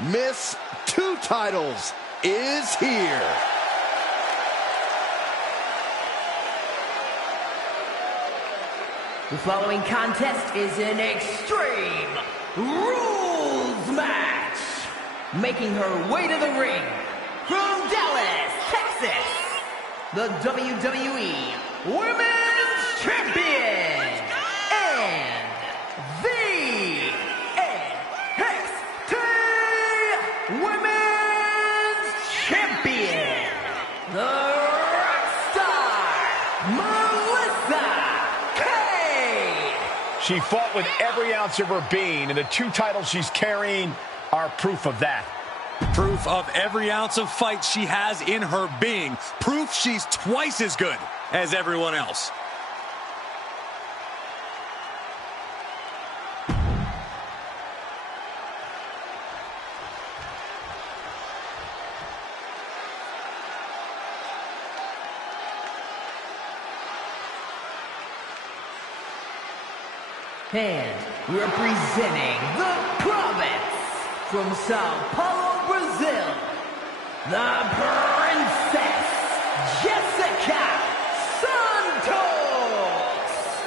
Miss Two Titles is here. The following contest is an Extreme Rules match. Making her way to the ring from Dallas, Texas, the WWE Women's Champion and the NXT Women's Champion, the Rockstar, Melissa. She fought with every ounce of her being, and the two titles she's carrying are proof of that. Proof of every ounce of fight she has in her being. Proof she's twice as good as everyone else. And representing the province from Sao Paulo, Brazil, the Princess Jessica Santos.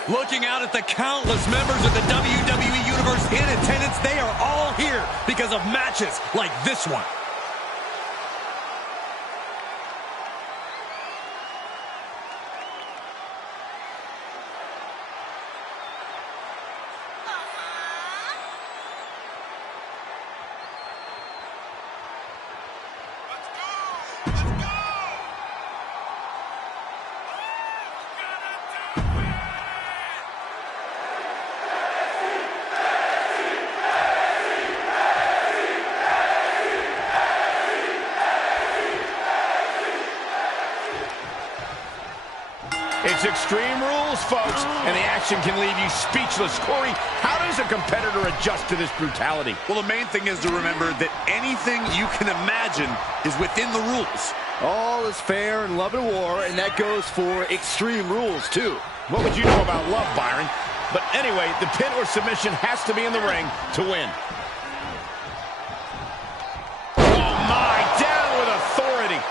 Looking out at the countless members of the WWE Universe in attendance, they are all here because of matches like this one. It's Extreme Rules, folks, and the action can leave you speechless. Corey, how does a competitor adjust to this brutality? Well, the main thing is to remember that anything you can imagine is within the rules. All is fair in love and war, and that goes for Extreme Rules, too. What would you know about love, Byron? But anyway, the pin or submission has to be in the ring to win. Oh, my, down with authority.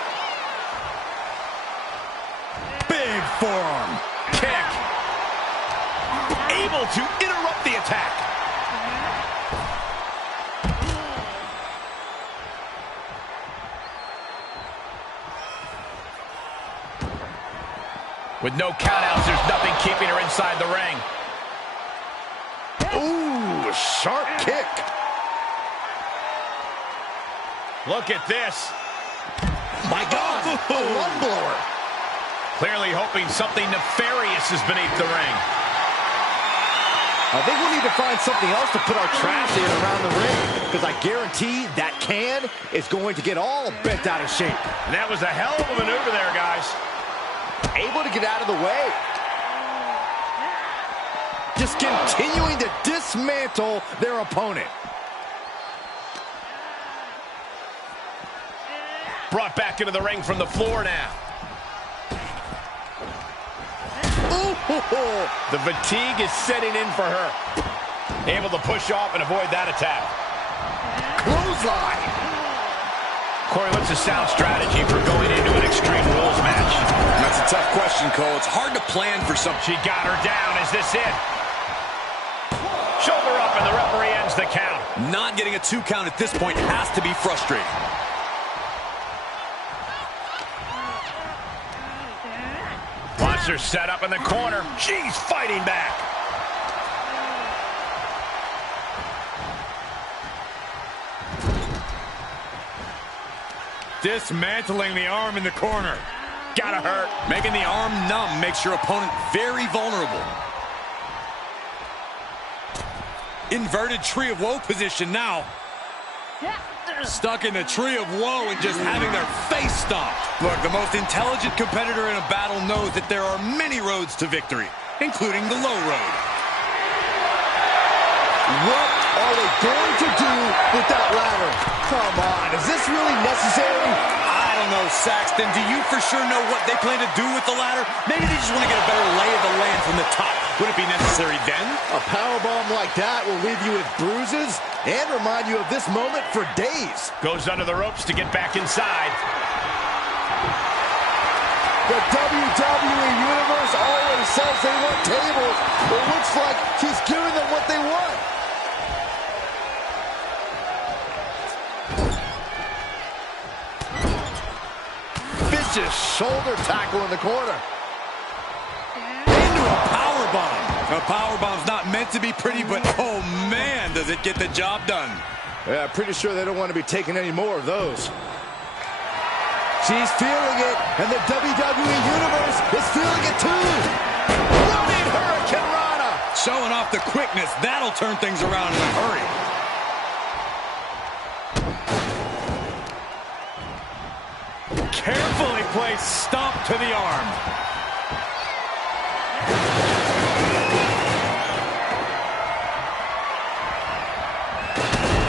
Big forearm. Kick. Able to interrupt the attack. With no countouts, there's nothing keeping her inside the ring. Ooh, sharp kick. Look at this. My God, a lung blower. Clearly hoping something nefarious is beneath the ring. I think we need to find something else to put our trash in around the ring, because I guarantee that can is going to get all bent out of shape. And that was a hell of a maneuver there, guys. Able to get out of the way. Just continuing to dismantle their opponent. Brought back into the ring from the floor now. Ooh. The fatigue is setting in for her. Able to push off and avoid that attack. Clothesline. Corey, what's the sound strategy for going into an Extreme Rules match? That's a tough question, Cole. It's hard to plan for something. She got her down. Is this it? Shoulder up, and the referee ends the count. Not getting a 2 count at this point has to be frustrating. Wants her set up in the corner. She's fighting back. Dismantling the arm in the corner. Gotta hurt. Making the arm numb makes your opponent very vulnerable. Inverted Tree of Woe position now. Stuck in the Tree of Woe and just having their face stomped. Look, the most intelligent competitor in a battle knows that there are many roads to victory, including the low road. What are they going to do with that ladder? Come on, is this really necessary? I don't know, Saxton. Do you for sure know what they plan to do with the ladder? Maybe they just want to get a better lay of the land from the top. Would it be necessary then? A powerbomb like that will leave you with bruises? and remind you of this moment for days. Goes under the ropes to get back inside. The WWE Universe always says they want tables. It looks like she's giving them what they want. Vicious shoulder tackle in the corner. Into a powerbomb. A powerbomb's not meant to be pretty, but oh man, does it get the job done. Yeah, pretty sure they don't want to be taking any more of those. She's feeling it, and the WWE Universe is feeling it too. Running Hurricane Rana. Showing off the quickness, that'll turn things around in a hurry. Carefully placed stomp to the arm.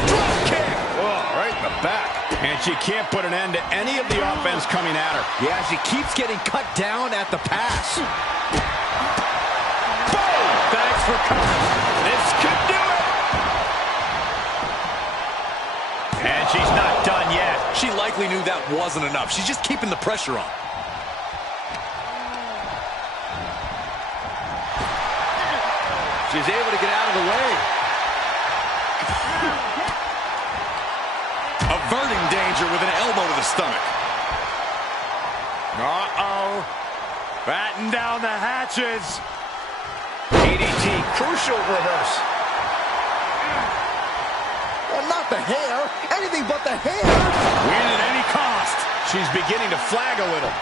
Drop kick. Oh, right in the back. And she can't put an end to any of the offense coming at her. Yeah, she keeps getting cut down at the pass. Boom! Thanks for coming. This could do it. And she's not done yet. She likely knew that wasn't enough. She's just keeping the pressure on. She's able to get out of the way. Averting danger with an elbow to the stomach. Uh-oh. Batten down the hatches. DDT, crucial reverse. Well, not the hair. Anything but the hair. Win at any cost. She's beginning to flag a little.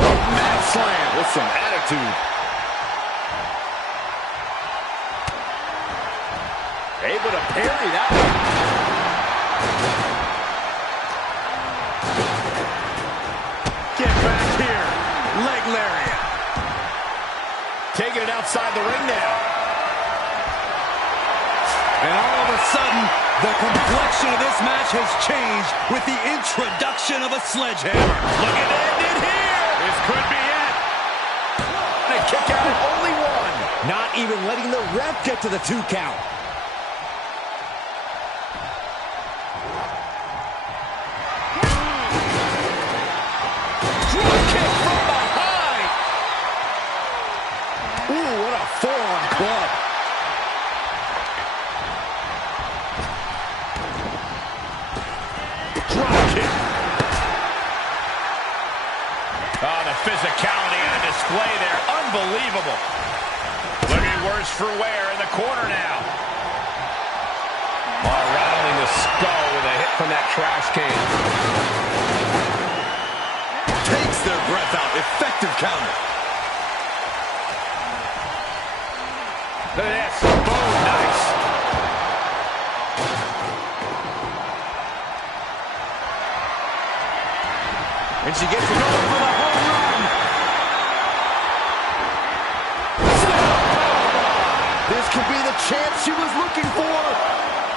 Mat slam with some attitude. Able to parry that one. Get back here. Leg lariat. Taking it outside the ring now. And all of a sudden, the complexion of this match has changed with the introduction of a sledgehammer. Looking to end it here. This could be it. And a kick out, only one. Not even letting the ref get to the 2 count. Drop kick from behind. Ooh, what a forearm club. Drop kick. Oh, the physicality on display there. Unbelievable. Looking worse for wear in the corner now. Oh, rattling the skull with a hit from that trash can. Takes their breath out. Effective counter. Look at this. Boom, nice. And she gets it over for the home run. This could be the chance she was looking for.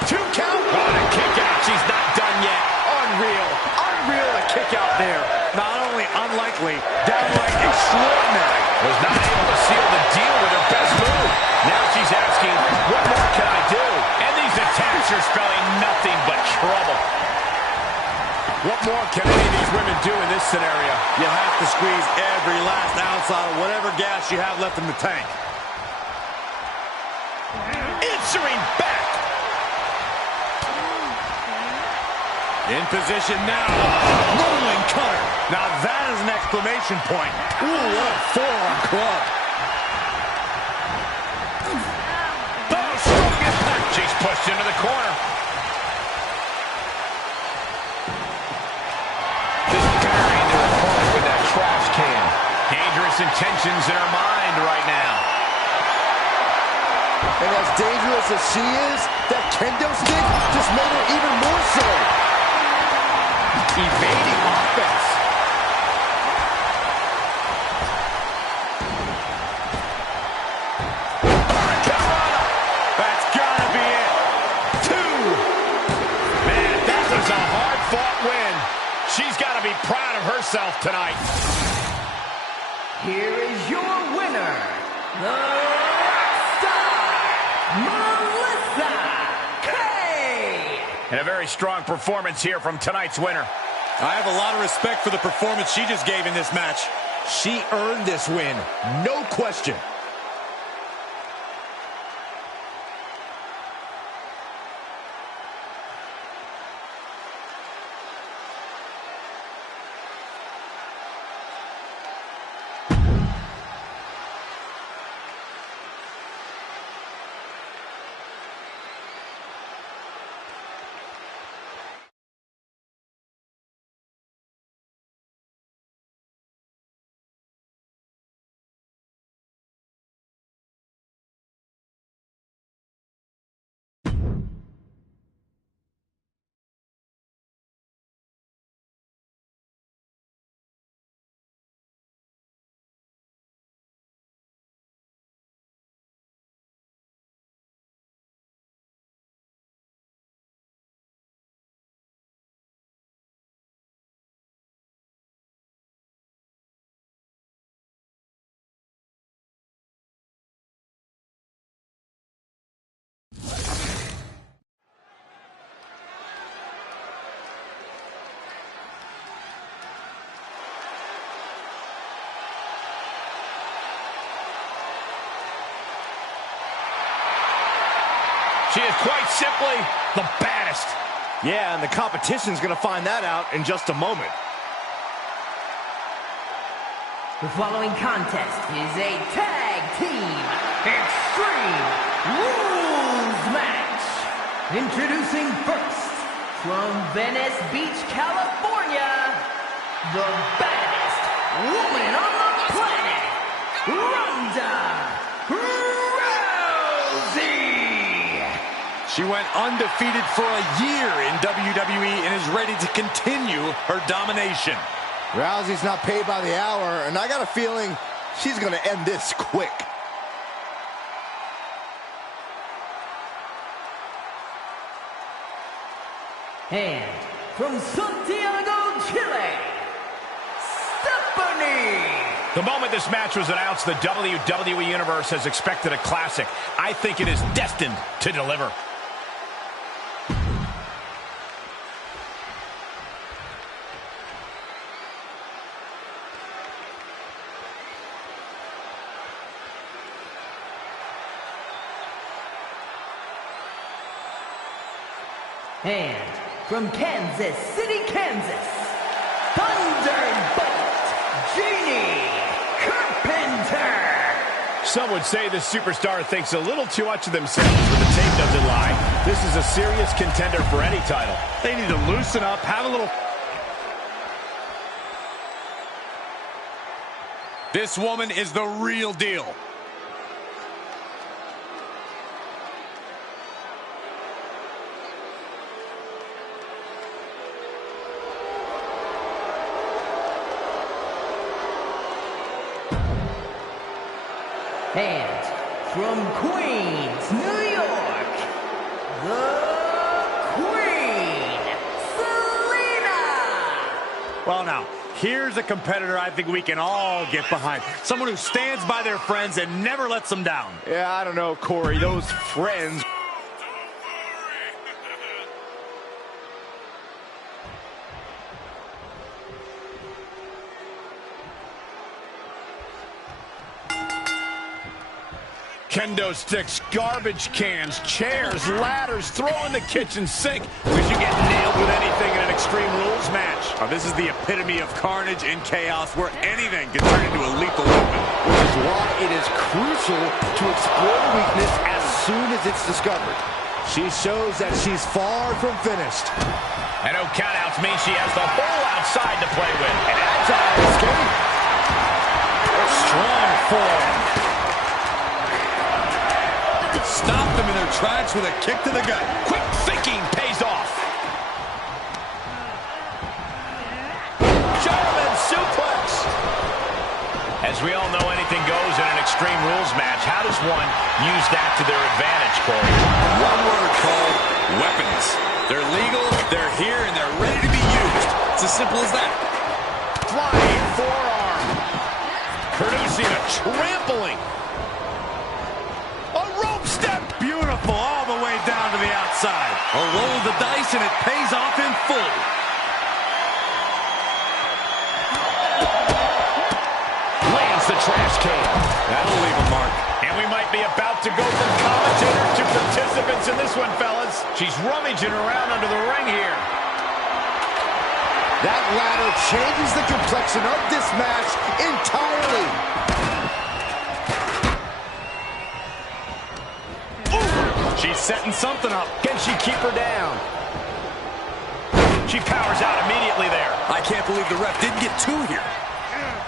2 count. Oh, and a kick out. She's not done yet. Unreal. Unreal, a kick out there. Not only unlikely, downright extraordinary. Was not able to seal the deal with her best move. Now she's asking, what more can I do? And these attacks are spelling nothing but trouble. What more can any of these women do in this scenario? You have to squeeze every last ounce out of whatever gas you have left in the tank. Answering back. In position now. Rolling cutter. Now that is an exclamation point. Ooh, what a forearm club. Oh, strong impact. She's pushed into the corner. Just buried to her opponent with that trash can. Dangerous intentions in her mind right now. And as dangerous as she is, that kendo stick just made her even more so. Evading offense. That's gotta be it. 2. Man, that was a hard-fought win. She's got to be proud of herself tonight. here is your winner, the Rockstar, Melissa Kay. And a very strong performance here from tonight's winner. I have a lot of respect for the performance she just gave in this match. She earned this win, no question. She is quite simply the baddest. Yeah, and the competition's going to find that out in just a moment. The following contest is a tag team Extreme Rules match. Introducing first, from Venice Beach, California, the baddest woman on the planet, Ronda Rousey. She went undefeated for a year in WWE and is ready to continue her domination. Rousey's not paid by the hour, and I got a feeling she's going to end this quick. And from Santiago, Chile, Stephanie. The moment this match was announced, the WWE Universe has expected a classic. I think it is destined to deliver. And from Kansas City, Kansas, Thunderbolt, Jeannie Carpenter. Some would say this superstar thinks a little too much of themselves, but the tape doesn't lie. This is a serious contender for any title. They need to loosen up, have a little... This woman is the real deal. And from Queens, New York, the Queen, Selena. Well, now, here's a competitor I think we can all get behind. Someone who stands by their friends and never lets them down. Yeah, I don't know, Corey. Those friends... Kendo sticks, garbage cans, chairs, ladders, throw in the kitchen sink because you get nailed with anything in an Extreme Rules match. This is the epitome of carnage and chaos where anything can turn into a lethal weapon. Which is why it is crucial to explore the weakness as soon as it's discovered. She shows that she's far from finished. And no countouts mean she has the whole outside to play with. An agile escape. A strong form. Stopped them in their tracks with a kick to the gut. Quick thinking pays off. German suplex. As we all know, anything goes in an Extreme Rules match. How does one use that to their advantage, Corey? One word called weapons. They're legal, they're here, and they're ready to be used. It's as simple as that. Flying forearm. Curtis trampling. A rope step. Beautiful, all the way down to the outside. A roll of the dice, and it pays off in full. Lands the trash can. That'll leave a mark. And we might be about to go from commentators to participants in this one, fellas. She's rummaging around under the ring here. That ladder changes the complexion of this match entirely. Ooh, she's setting something up. Can she keep her down? She powers out immediately there. I can't believe the ref didn't get two here.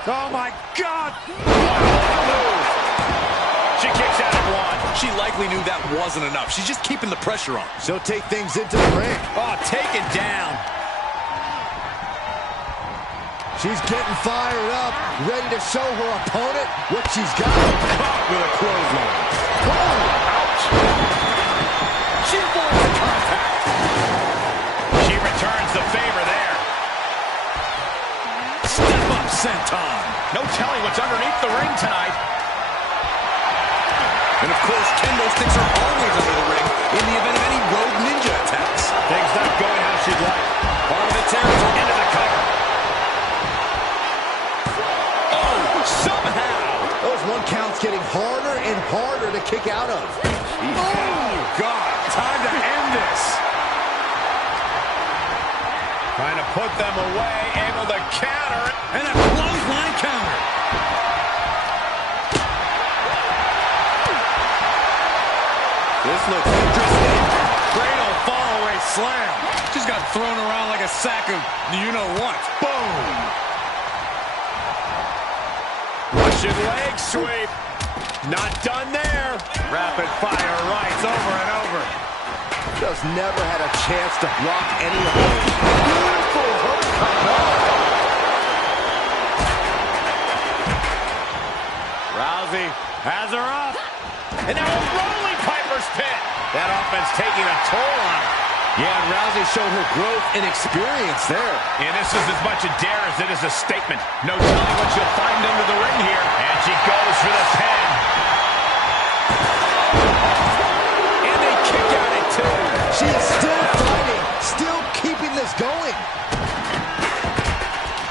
Oh, my God. She kicks out at one. She likely knew that wasn't enough. She's just keeping the pressure on. She'll take things into the ring. Oh, take it down. She's getting fired up, ready to show her opponent what she's got. Caught with a clothesline. Ouch. She avoids the contact. She returns the favor there. Step up, senton. No telling what's underneath the ring tonight. And of course, kendo sticks are always under the ring in the event of any rogue ninja attacks. Things not going how she'd like. Part of the territory. Into the cover. Oh, somehow. Those one counts getting harder and harder to kick out of. Oh, God. Time to end this. Trying to put them away. Able to counter. And a clothesline counter. This looks interesting. Cradle fall-away slam. Just got thrown around like a sack of you-know-what. Boom. Russian leg sweep. Not done there. Rapid fire rights over and over. Just never had a chance to block any of those. Beautiful hook. Come on. Rousey has her up. And now a rolling Piper's pit. That offense taking a toll on her. Yeah, and Rousey showed her growth and experience there. And this is as much a dare as it is a statement. No telling what you'll find under the ring here. And she goes for the pin. And they kick out at two. She is still fighting, still keeping this going.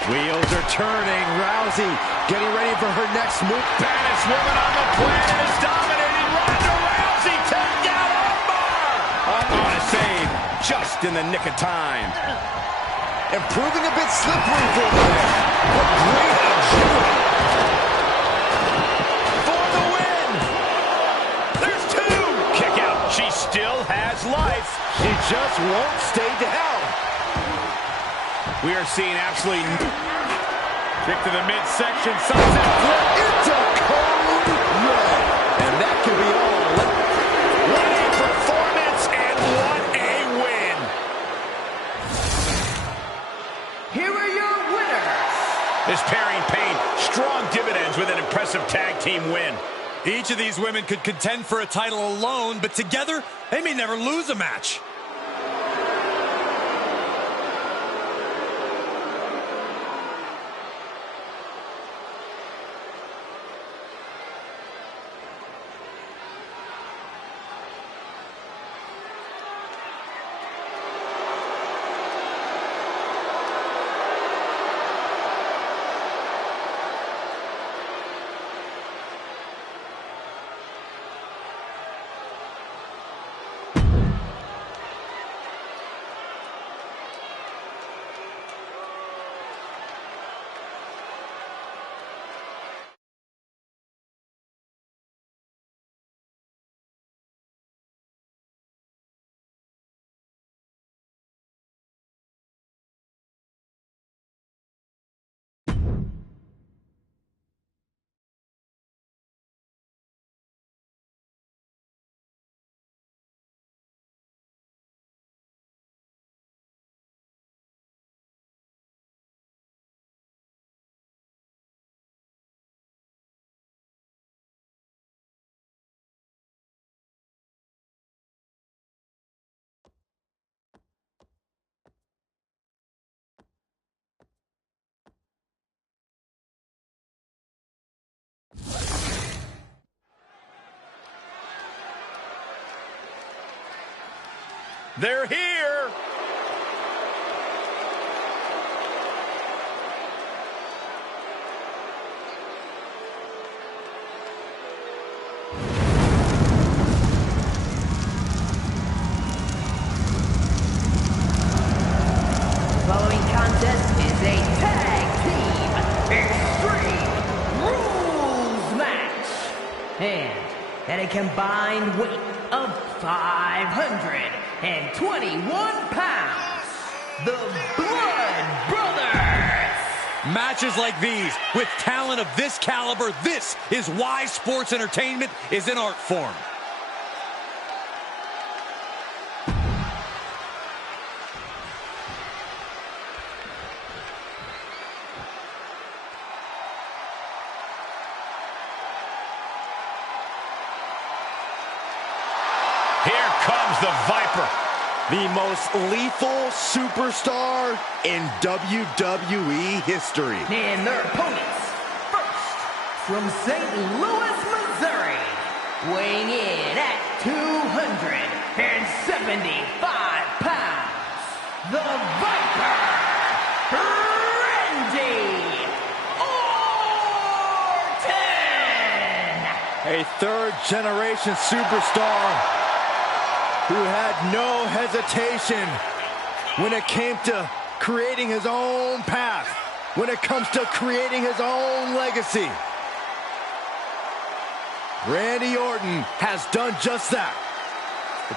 Wheels are turning. Rousey getting ready for her next move. Baddest woman on the planet is dominating. Ronda Rousey taking out armbar. On a save just in the nick of time. And proving a bit slippery for her there. But great agility. For the win. There's two. Kick out. She still has life. She just won't stay down. We are seeing absolutely kick to the midsection. Sunset flip. It's a cold red. And that could be all. What a performance and what a win. Here are your winners. This pairing paid strong dividends with an impressive tag team win. Each of these women could contend for a title alone, but together, they may never lose a match. They're here. Following contest is a tag team extreme rules match. And at a combined weight of 521 pounds, the Blood Brothers. Matches like these, with talent of this caliber, this is why sports entertainment is an art form. Here comes the Viper. The most lethal superstar in WWE history. And their opponents, first, from St. Louis, Missouri, weighing in at 275 pounds, the Viper, Randy Orton! A third-generation superstar who had no hesitation when it came to creating his own path, when it comes to creating his own legacy. Randy Orton has done just that.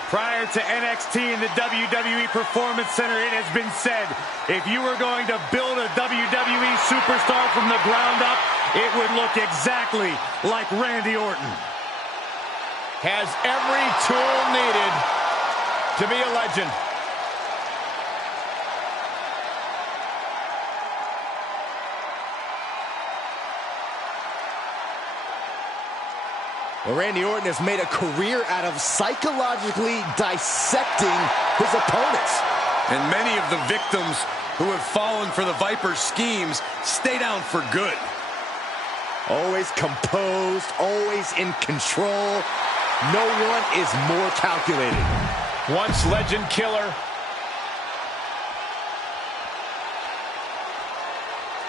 Prior to NXT and the WWE Performance Center, it has been said, if you were going to build a WWE superstar from the ground up, it would look exactly like Randy Orton. Has every tool needed to be a legend. Well, Randy Orton has made a career out of psychologically dissecting his opponents. And many of the victims who have fallen for the Viper's schemes stay down for good. Always composed, always in control. No one is more calculated. Once legend killer.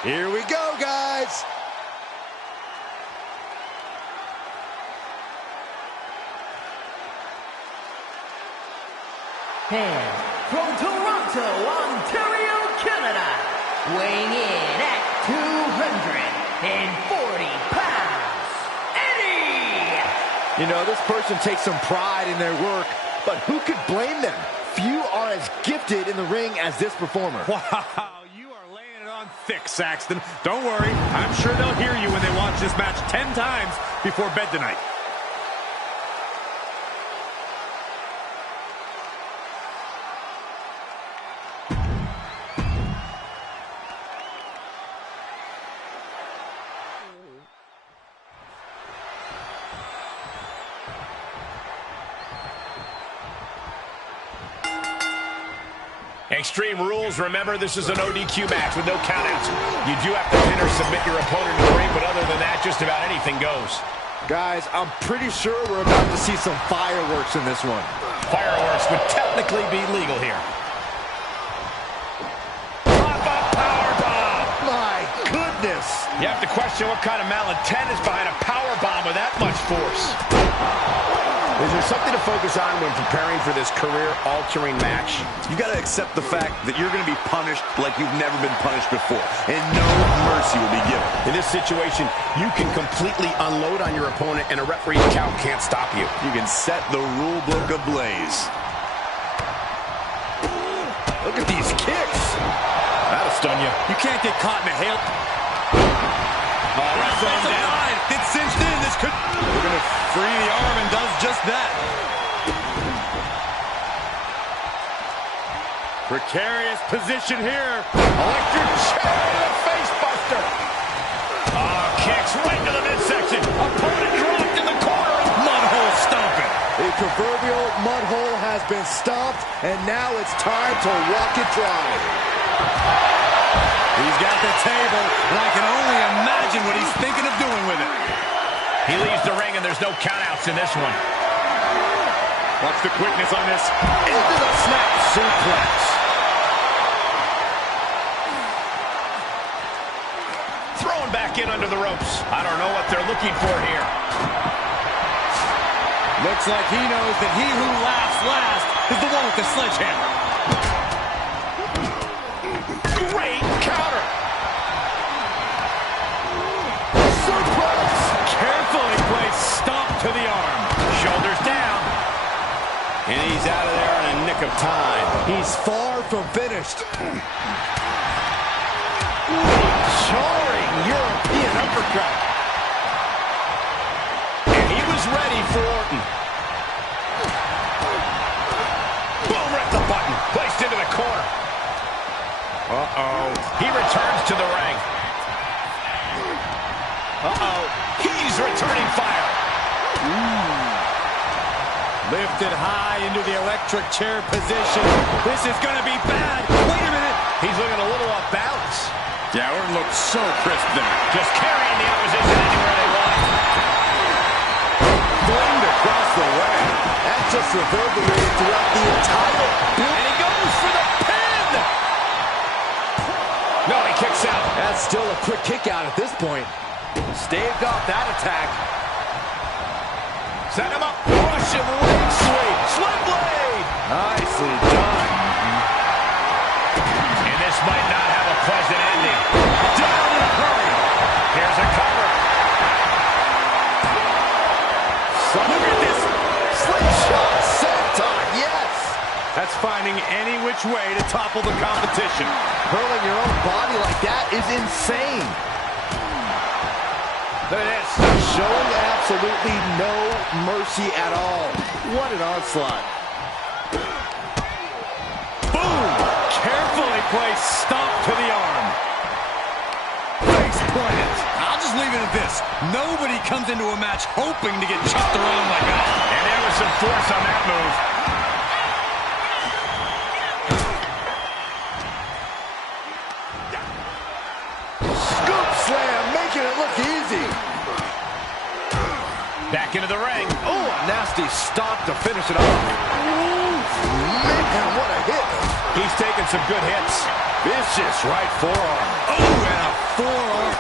Here we go, guys. And from Toronto, Ontario, Canada, weighing in at 240 pounds, Eddie! You know, this person takes some pride in their work, but who could blame them? Few are as gifted in the ring as this performer. Wow, you are laying it on thick, Saxton. Don't worry, I'm sure they'll hear you when they watch this match 10 times before bed tonight. Extreme Rules, remember, this is an ODQ match with no countouts. You do have to pin or submit your opponent in the ring, but other than that, just about anything goes. Guys, I'm pretty sure we're about to see some fireworks in this one. Fireworks would technically be legal here. Pop-up powerbomb! My goodness! You have to question what kind of malintent is behind a powerbomb with that much force. Is there something to focus on when preparing for this career-altering match? You got to accept the fact that you're going to be punished like you've never been punished before, and no mercy will be given. In this situation, you can completely unload on your opponent, and a referee's count can't stop you. You can set the rule book ablaze. Look at these kicks. That'll stun you. You can't get caught in a hail. That's on down. It's cinched in. This could... We're going to free the arm and does just that. Precarious position here. Electric chair to the face buster. Oh, kicks right to the midsection. Opponent dropped in the corner. Mud hole stomping. The proverbial mud hole has been stomped, and now it's time to walk it dry. He's got the table, and I can only imagine what he's thinking of doing with it. He leaves the ring, and there's no countouts in this one. Watch the quickness on this. Into the snap suplex. Thrown back in under the ropes. I don't know what they're looking for here. Looks like he knows that he who laughs last is the one with the sledgehammer. Great counter. Suplex. Carefully placed stomp to the arm. Shoulders down. And he's out of there in a nick of time. He's far from finished. Jarring European uppercut. And he was ready for Orton. Boom, right the button. Placed into the corner. Uh-oh. He returns to the ring. Uh-oh. He's returning fire. Lifted high into the electric chair position. This is going to be bad. Wait a minute. He's looking a little off balance. Yeah, Orton looked so crisp there. Just carrying the opposition anywhere they want. Flamed across the way. That just reverberated throughout the entire building. And he goes for the pin. No, he kicks out. That's still a quick kick out at this point. Staved off that attack. Set him up. Russian leg sweep. Slim blade. Nicely done. And this might not have a pleasant ending. Down in a hurry. Here's a cover. Look at this. Slingshot senton. Yes. That's finding any which way to topple the competition. Hurling your own body like that is insane. Look at this. Showing absolutely no mercy at all. What an onslaught. Boom! Carefully placed stomp to the arm. Face plant. I'll just leave it at this. Nobody comes into a match hoping to get chucked around like that. And there was some force on that move. Scoop slam, making it look easy. Back into the ring. Oh, a nasty stomp to finish it off. Man, what a hit. He's taking some good hits. Vicious right forearm. Oh, and a forearm.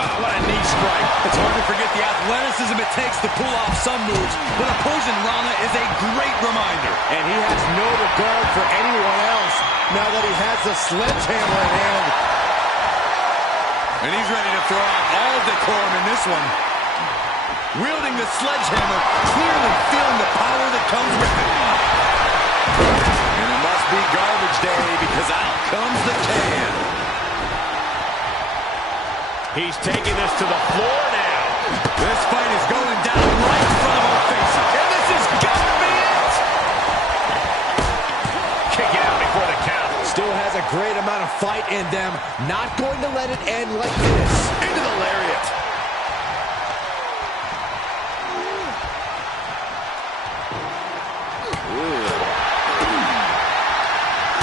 Oh, what a knee strike. It's hard to forget the athleticism it takes to pull off some moves, but a poison Rana is a great reminder. And he has no regard for anyone else now that he has the sledgehammer in hand. And he's ready to throw out all decorum in this one. Wielding the sledgehammer, clearly feeling the power that comes with it. And it must be garbage day because out comes the can. He's taking this to the floor now. This fight is going down right in front of our faces. And this is gonna be it. Kick out before the count. Still has a great amount of fight in them. Not going to let it end like this. Into the lariat.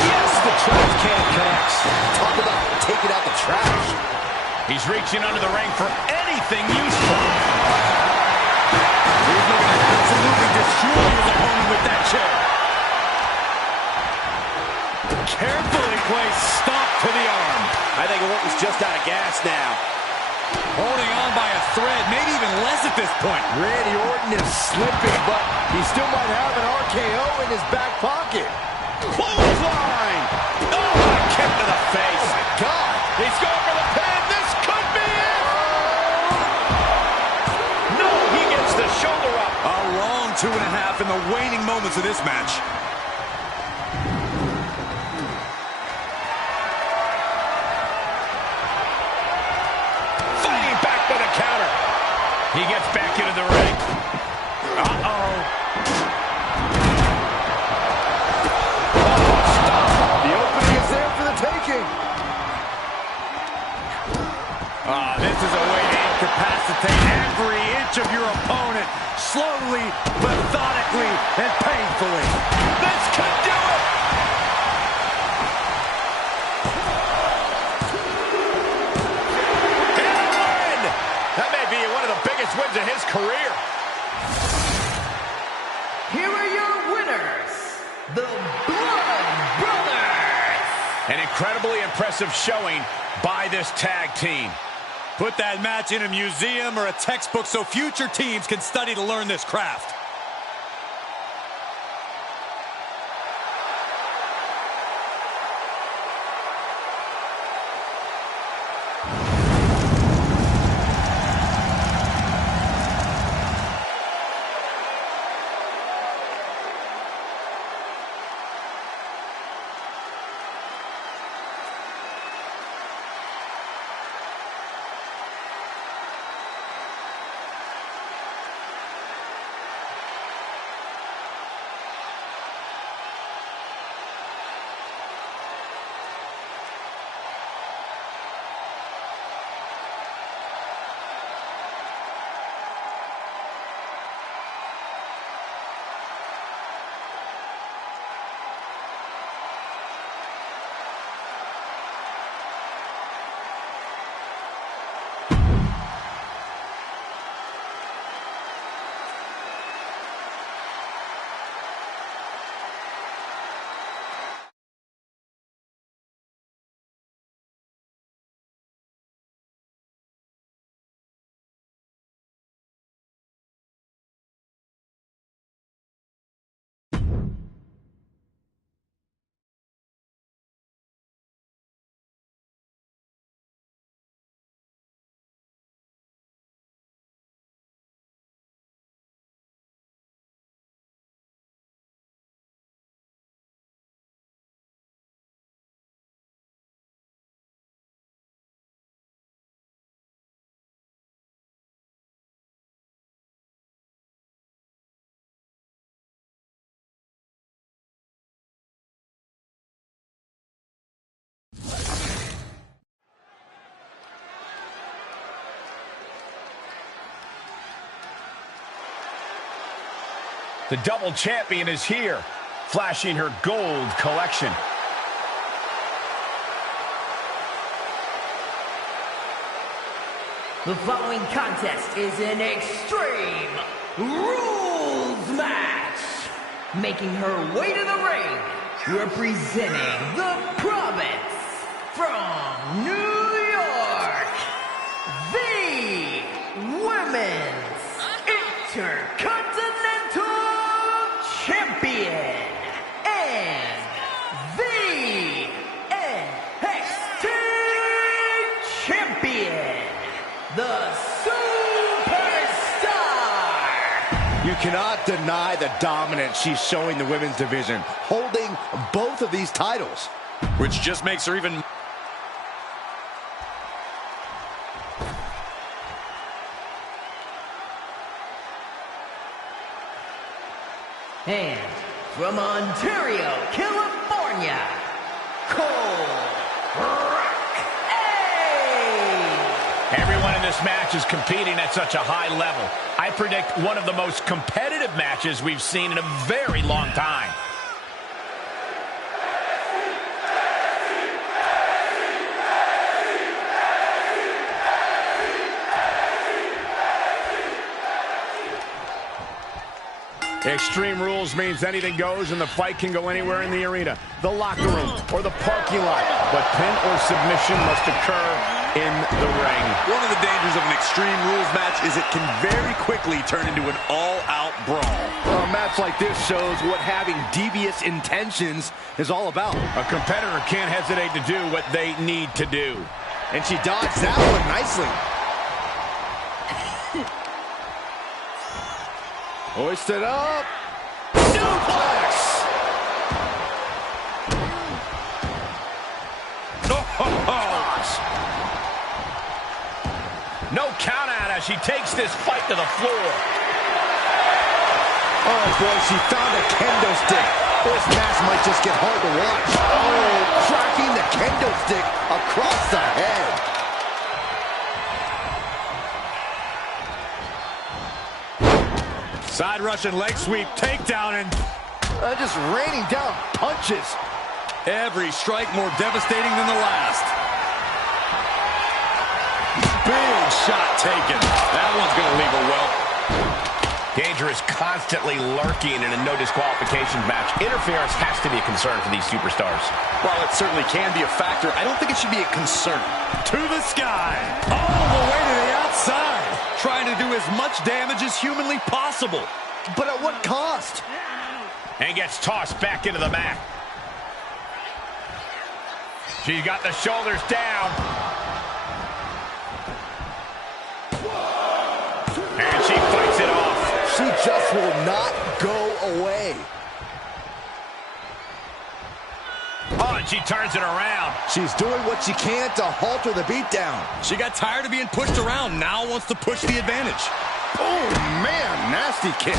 Yes, the trash can connects. Talk about taking out the trash. He's reaching under the ring for anything useful. He's looking to absolutely destroy his opponent with that chair. Carefully placed stomp to the arm. I think Orton's just out of gas now. Holding on by a thread, maybe even less at this point. Randy Orton is slipping, but he still might have an RKO in his back pocket. Clothesline. Oh, what a kick to the face. Oh, my God. He's going for the pin. This could be it. No, he gets the shoulder up. A long 2.5 in the waning moments of this match. Fighting back with a counter. He gets back into the ring. Uh-oh. The opening is there for the taking. This is a way to incapacitate every inch of your opponent, slowly, methodically, and painfully. This could do it. And a win. That may be one of the biggest wins of his career. An incredibly impressive showing by this tag team. Put that match in a museum or a textbook so future teams can study to learn this craft. The double champion is here, flashing her gold collection. The following contest is an Extreme Rules match. Making her way to the ring, representing the province from New York, the Women's Intercontinental Champion and the NXT Champion, the Superstar. You cannot deny the dominance she's showing the women's division, holding both of these titles. Which just makes her even... And from Ontario, California, Cole Everyone in this match is competing at such a high level. I predict one of the most competitive matches we've seen in a very long time. Extreme Rules means anything goes and the fight can go anywhere in the arena, the locker room, or the parking lot. But pin or submission must occur in the ring. One of the dangers of an Extreme Rules match is it can very quickly turn into an all-out brawl. A match like this shows what having devious intentions is all about. A competitor can't hesitate to do what they need to do. And she dodged that one nicely. Hoisted up. Suplex. No count out as she takes this fight to the floor. Oh, boy, she found a kendo stick. This match might just get hard to watch. Oh, cracking the kendo stick across the head. Side Russian leg sweep, takedown, and Just raining down punches. every strike more devastating than the last. Big shot taken. That one's going to leave her well. Danger is constantly lurking in a no disqualification match. Interference has to be a concern for these superstars. While it certainly can be a factor, I don't think it should be a concern. To the sky. All the way to the outside. Trying to do as much damage as humanly possible. But at what cost? And gets tossed back into the mat. She's got the shoulders down. And she fights it off. She just will not go away. Oh, and she turns it around. She's doing what she can to halter the beatdown. She got tired of being pushed around. Now wants to push the advantage. Oh, man, nasty kick.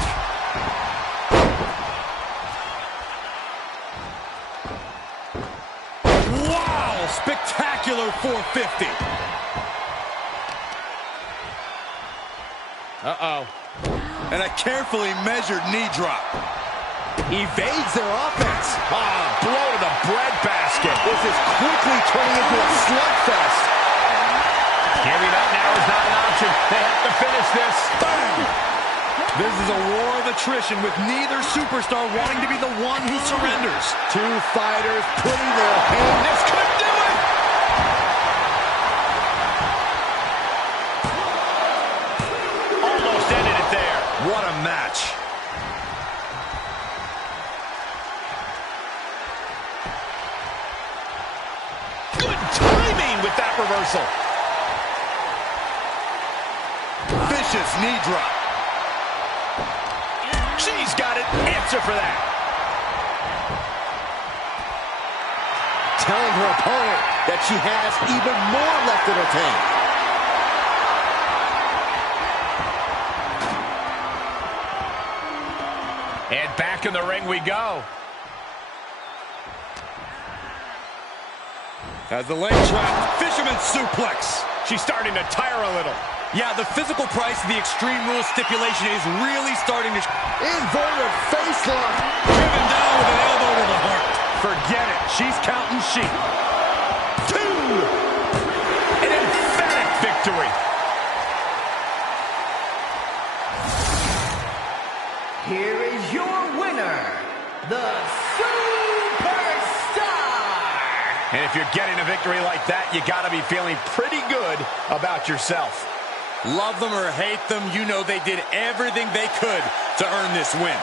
Wow, spectacular 450. Uh-oh. And a carefully measured knee drop. Evades their offense. Blow to the breadbasket. This is quickly turning into a slugfest. Giving up now is not an option. They have to finish this. Boom! This is a war of attrition with neither superstar wanting to be the one who surrenders. Two fighters putting their hands. This could do it! Almost ended it there. What a match. Good timing with that reversal. Vicious knee drop. She's got an answer for that. Telling her opponent that she has even more left in her tank. And back in the ring we go. As the leg trap, fisherman suplex. She's starting to tire a little. Yeah, the physical price of the Extreme Rules stipulation is really starting to... Inverted face lock. Driven down with an elbow to the heart. Forget it. She's counting sheep. 2. An emphatic victory. Here is your winner, the Superstar! And if you're getting a victory like that, you got to be feeling pretty good about yourself. Love them or hate them, you know they did everything they could to earn this win.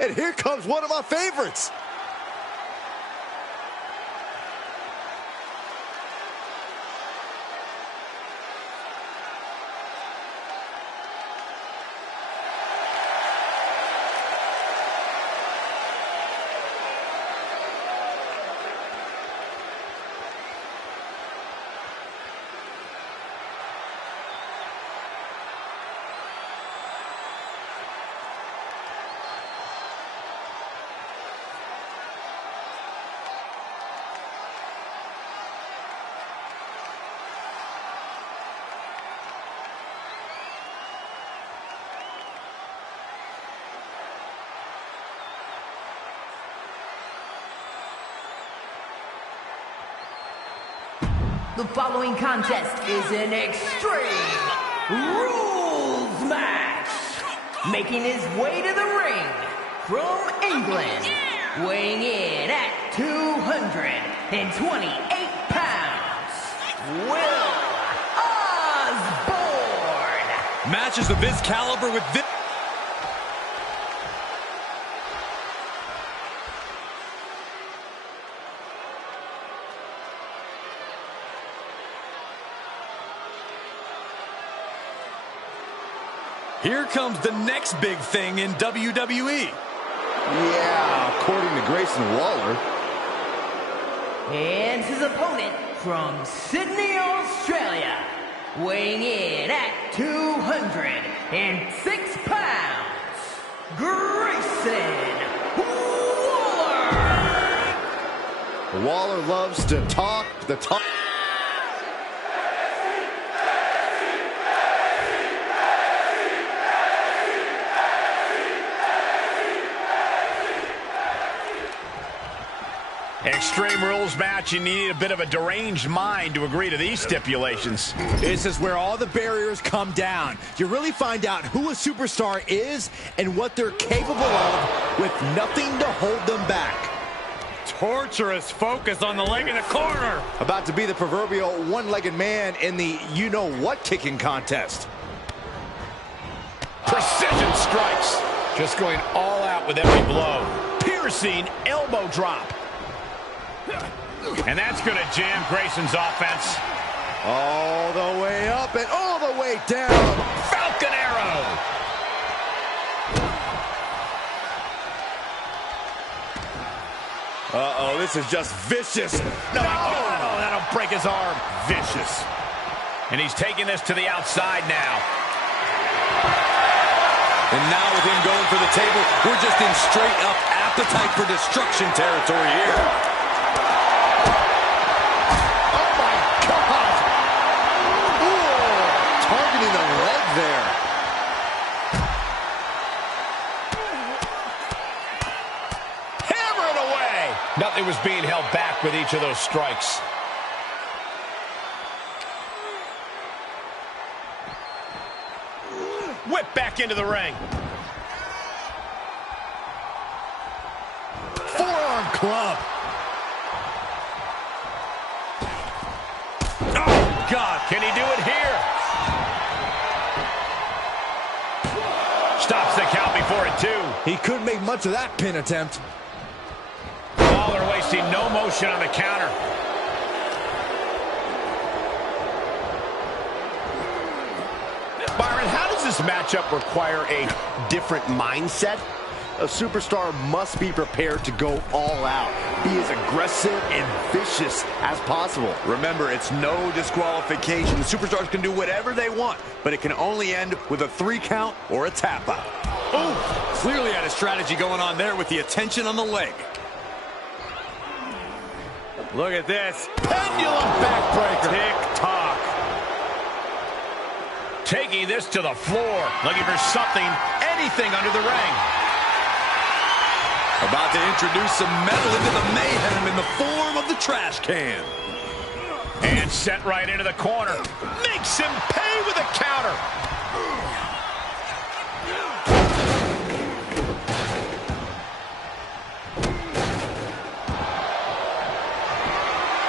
And here comes one of my favorites. The following contest is an Extreme Rules match. Making his way to the ring from England, weighing in at 228 pounds, Will Osborne. Matches of this caliber with this. Here comes the next big thing in WWE. Yeah, according to Grayson Waller. And his opponent from Sydney, Australia, weighing in at 206 pounds, Grayson Waller. Waller loves to talk the talk. Extreme Rules match, you need a bit of a deranged mind to agree to these stipulations. This is where all the barriers come down. You really find out who a superstar is and what they're capable of with nothing to hold them back. Torturous focus on the leg in the corner. About to be the proverbial one-legged man in the you-know-what kicking contest. Precision strikes. Just going all out with every blow. Piercing elbow drop. And that's going to jam Grayson's offense. All the way up and all the way down. Falcon Arrow. Uh-oh, this is just vicious. No, that'll break his arm. Vicious. And he's taking this to the outside now. And now with him going for the table, we're just in straight up appetite for destruction territory here. Targeting the leg there. Hammer it away. Nothing was being held back with each of those strikes. Whip back into the ring. Forearm club. Oh, God. Can he do it here? Stops the count before it, too. He couldn't make much of that pin attempt. Waller wasting no motion on the counter. Byron, how does this matchup require a different mindset? A superstar must be prepared to go all out. Be as aggressive and vicious as possible. Remember, it's no disqualification. The superstars can do whatever they want, but it can only end with a 3 count or a tap out. Oh, clearly had a strategy going on there with the attention on the leg. Look at this. Pendulum backbreaker. Tick-tock. Taking this to the floor. Looking for something, anything under the ring. About to introduce some metal into the mayhem in the form of the trash can. And set right into the corner. Makes him pay with a counter.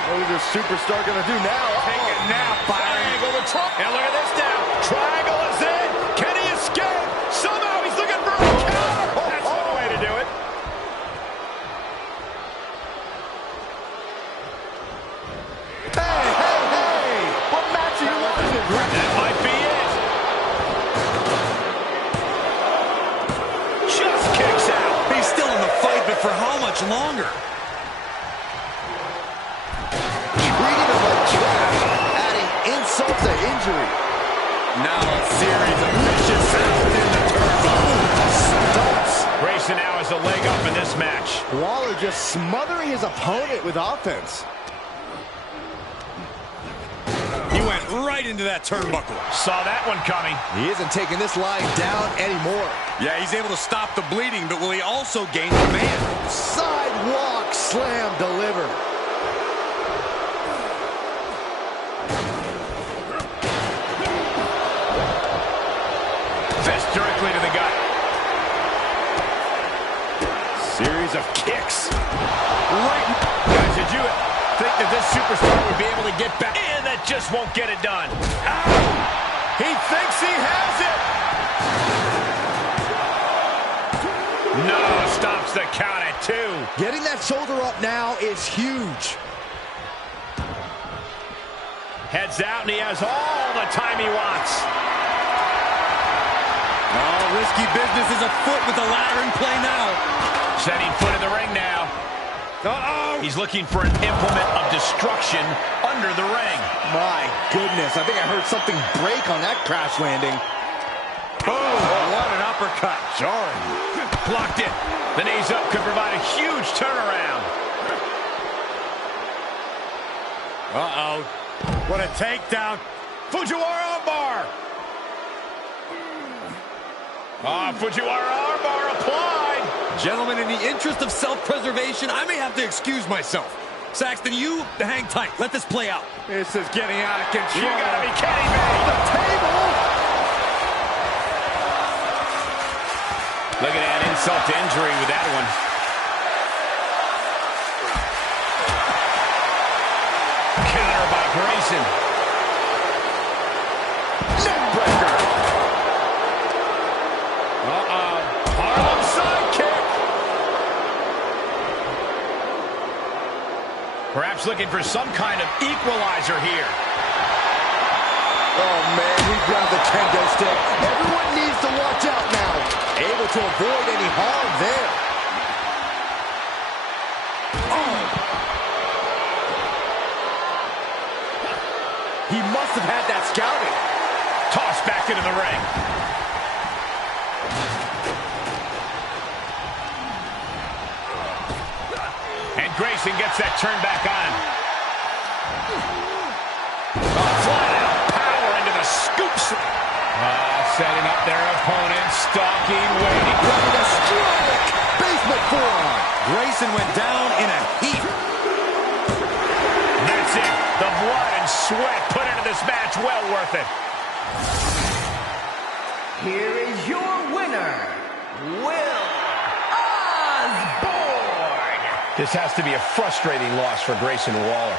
What is this superstar going to do now? Take it now, Triangle the trunk. And look at this now. Triangle is in. Can he escape? Somehow he's looking for a counter. That's one way to do it. Hey! What match are you watching? That might be it. Just kicks out. He's still in the fight, but for how much longer? Treating him like trash, adding insult to injury. Now a series of vicious sounds in the turnbuckle. Stumps. Grayson now has a leg up in this match. Waller just smothering his opponent with offense. He went right into that turnbuckle. Saw that one coming. He isn't taking this line down anymore. Yeah, he's able to stop the bleeding, but will he also gain command? Sidewalk slam delivered. superstar would be able to get back, and that just won't get it done. Ow! He thinks he has it. No, stops the count at 2. Getting that shoulder up now is huge. Heads out, and he has all the time he wants. Oh, risky business is afoot with the ladder in play now. Setting foot in the ring now. Uh-oh. He's looking for an implement of destruction under the ring. My goodness, I think I heard something break on that crash landing. Boom! What an uppercut. Jarring. Blocked it. The knees up could provide a huge turnaround. Uh-oh. What a takedown. Fujiwara armbar. Fujiwara armbar applied. Gentlemen, in the interest of self-preservation, I may have to excuse myself. Saxton, you hang tight. Let this play out. This is getting out of control. You gotta be kidding me. The table. Look at that insult to injury with that one. Counter by Grayson. Neckbreaker. Harlem sidekick. Perhaps looking for some kind of equalizer here. Oh, man, he grabbed the kendo stick. Everyone needs to watch out now. Able to avoid any harm there. Oh. He must have had that scouted. Tossed back into the ring. And Grayson gets that turn back on. Flat out power into the scoops. Setting up their opponent, stalking, waiting. With a strike. Basement forearm. Grayson went down in a heap. That's it. The blood and sweat put into this match, well worth it. Here is your winner, Will Osborne. This has to be a frustrating loss for Grayson Waller.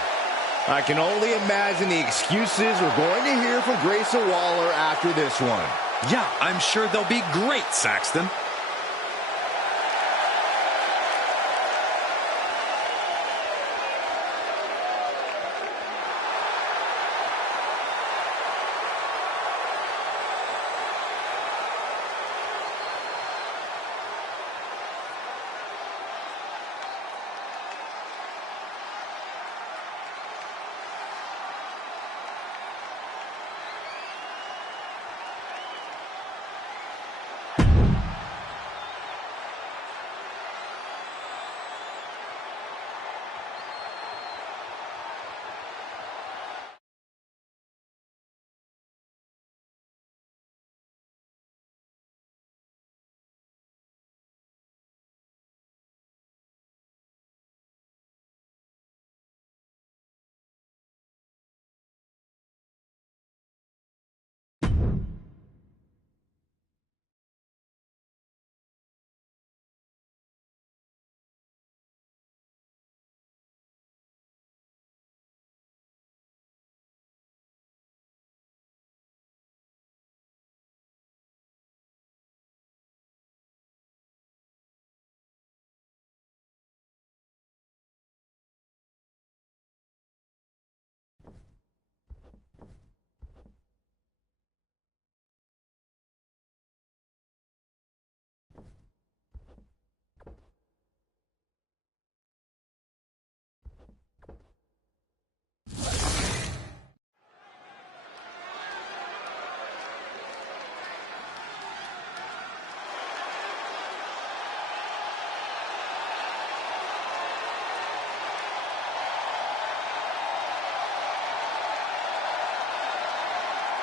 I can only imagine the excuses we're going to hear from Grayson Waller after this one. Yeah, I'm sure they'll be great, Saxton.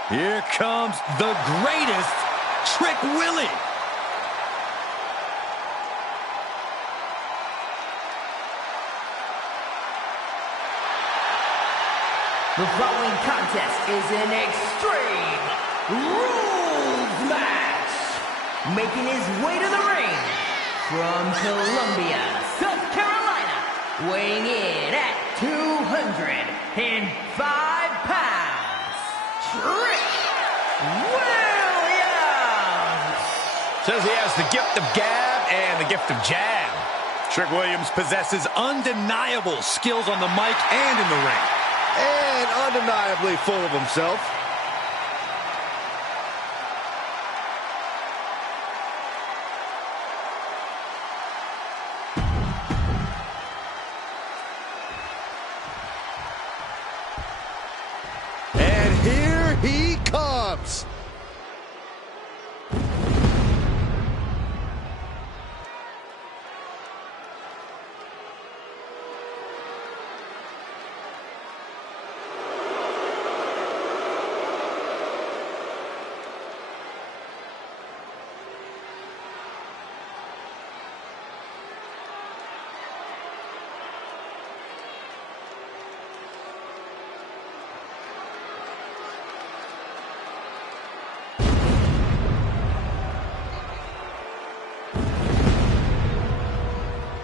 Here comes the greatest, Trick Willie. The following contest is an Extreme Rules match. Making his way to the ring from Columbia, South Carolina, weighing in at 200 has the gift of gab and the gift of jab. Trick Williams possesses undeniable skills on the mic and in the ring. And undeniably full of himself. And here he comes.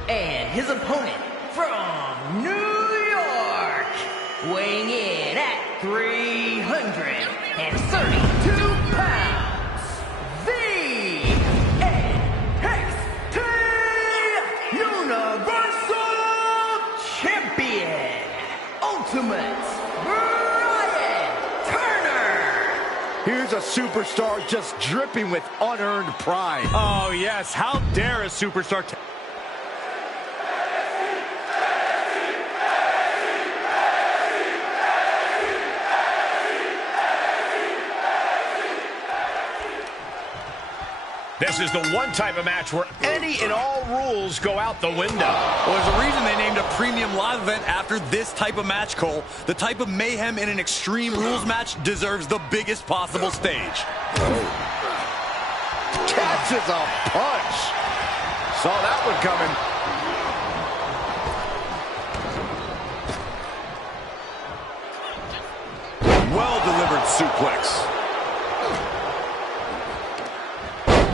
And his opponent from New York, weighing in at 332 pounds, the NXT Universal Champion, Ultimate Brian Turner. Here's a superstar just dripping with unearned pride. Oh, yes. How dare a superstar... This is the one type of match where any and all rules go out the window. Well, there's a reason they named a premium live event after this type of match, Cole. The type of mayhem in an Extreme Rules match deserves the biggest possible stage. Catches a punch. Saw that one coming. Well-delivered suplex.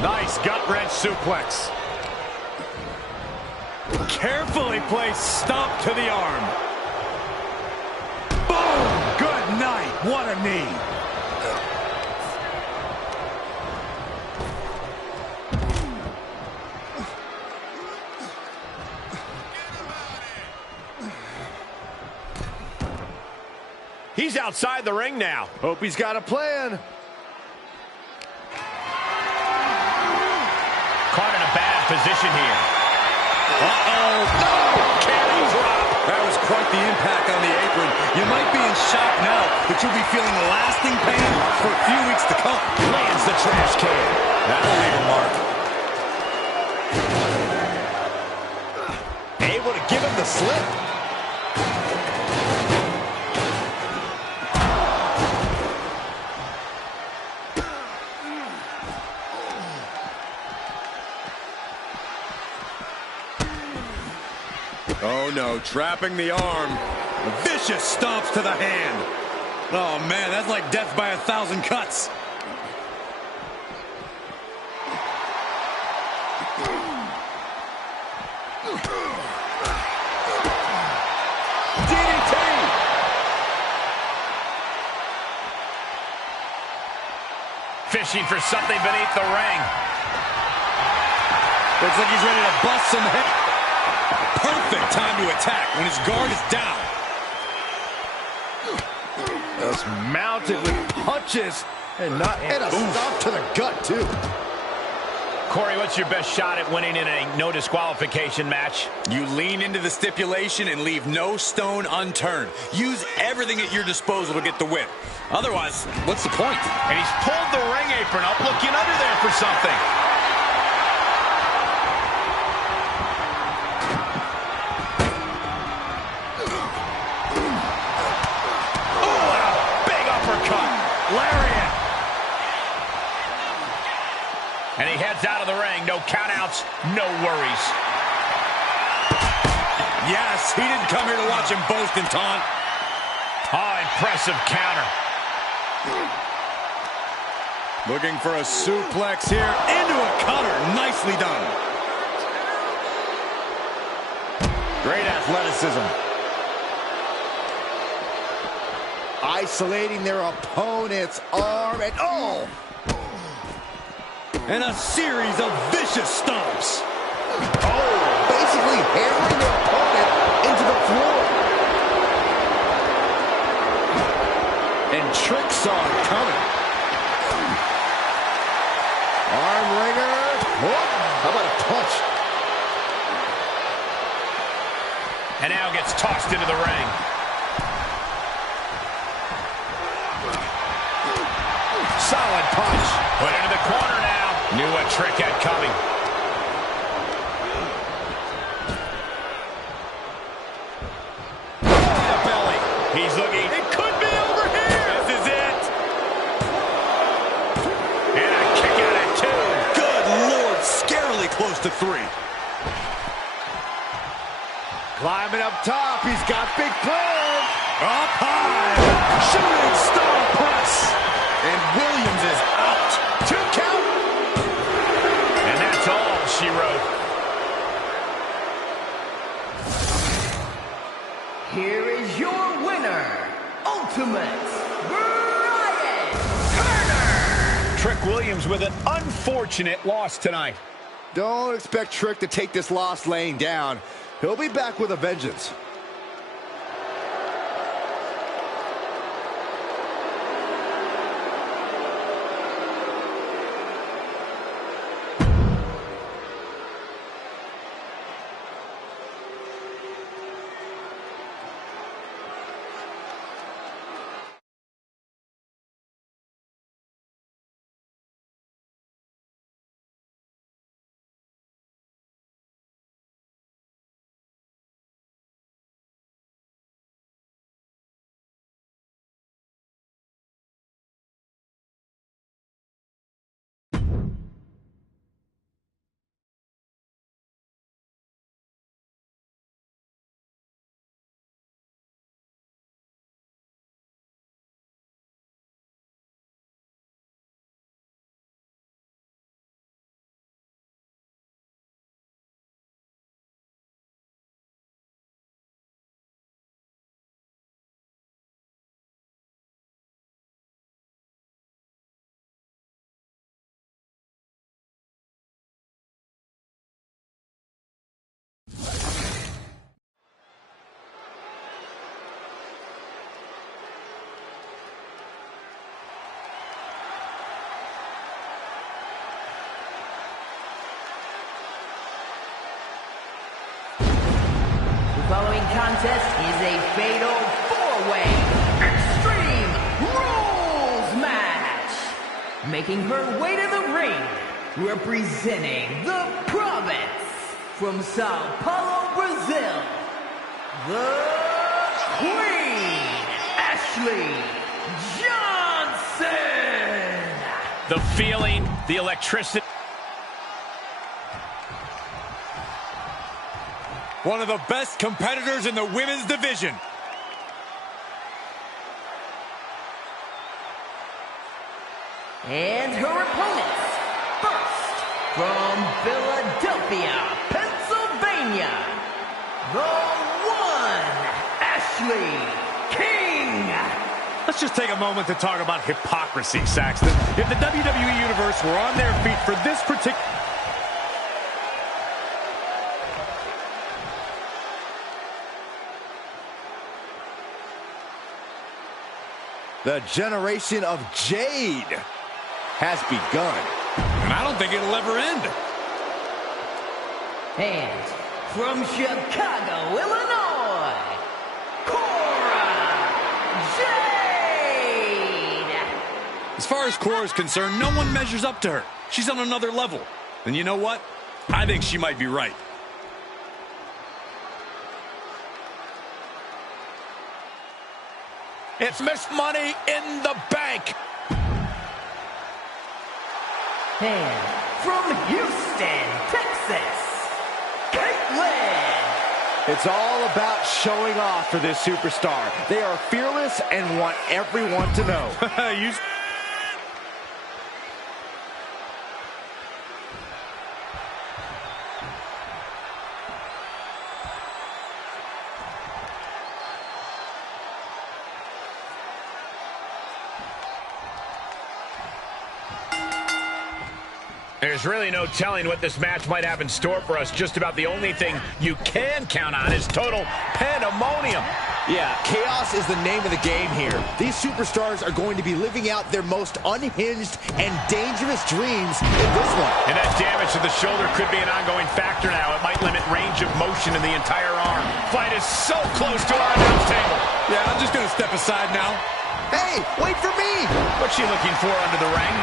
Nice gut-wrench suplex. Carefully placed stomp to the arm. Boom! Good night. What a knee. He's outside the ring now. Hope he's got a plan. Caught in a bad position here. Uh-oh. No! Cannon drop. That was quite the impact on the apron. You might be in shock now, but you'll be feeling lasting pain for a few weeks to come. Lands the trash can. That'll leave a mark. Able to give him the slip. Oh, no. Trapping the arm. Vicious stomps to the hand. Oh, man, that's like death by 1,000 cuts. DDT. Fishing for something beneath the ring. Looks like he's ready to bust some head. Perfect time to attack when his guard is down. Just mounted with punches and a stomp to the gut, too. Corey, what's your best shot at winning in a no disqualification match? You lean into the stipulation and leave no stone unturned. Use everything at your disposal to get the win. Otherwise, what's the point? And he's pulled the ring apron up, looking under there for something. Lariat. And he heads out of the ring. No countouts, no worries. Yes, he didn't come here to watch him boast and taunt. Oh, impressive counter. Looking for a suplex here. Into a cutter. Nicely done. Great athleticism. Isolating their opponent's arm and and a series of vicious stomps. Oh, basically hammering their opponent into the floor. And Trick saw it coming. Arm wringer. Oh, how about a punch? And now gets tossed into the ring. Solid punch. Put into the corner now. Knew what Trick had coming. The belly. He's looking. It could be over here. This is it. And a kick out at 2. Good Lord, scarily close to 3. Climbing up top. He's got big plans. Up high. Shooting star press. And Williams is out. 2 count. And that's all she wrote. Here is your winner, Ultimate Brian Turner. Trick Williams with an unfortunate loss tonight. Don't expect Trick to take this loss laying down. He'll be back with a vengeance. The following contest is a fatal 4-way Extreme Rules match. Making her way to the ring, representing the province from Sao Paulo, Brazil, the Queen, Ashley Johnson. The feeling, the electricity. One of the best competitors in the women's division. And her opponents, first, from Philadelphia, Pennsylvania, the one, Ashley King. Let's just take a moment to talk about hypocrisy, Saxton. If the WWE Universe were on their feet for this particular... The generation of Jade has begun. And I don't think it'll ever end. And from Chicago, Illinois, Cora Jade. As far as Cora is concerned, no one measures up to her. She's on another level. And you know what? I think she might be right. It's Miss Money in the Bank. And from Houston, Texas, Caitlyn. It's all about showing off for this superstar. They are fearless and want everyone to know. There's really no telling what this match might have in store for us. Just about the only thing you can count on is total pandemonium. Yeah, chaos is the name of the game here. These superstars are going to be living out their most unhinged and dangerous dreams in this one. And that damage to the shoulder could be an ongoing factor now. It might limit range of motion in the entire arm. Fight is so close to our announce table. Yeah, I'm just going to step aside now. Hey, wait for me! What's she looking for under the ring?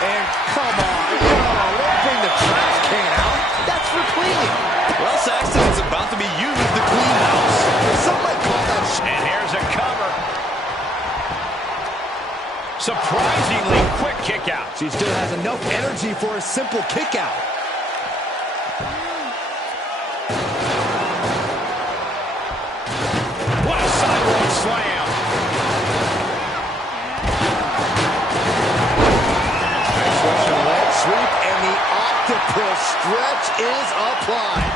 And come on, don't bring the trash can out. That's for cleaning. Well, Saxton is about to be used to clean house. Some might call that And here's a cover. Surprisingly quick kick out. She still has enough energy for a simple kick out. What a sidewalk slam. Sweep, and the octopus stretch is applied.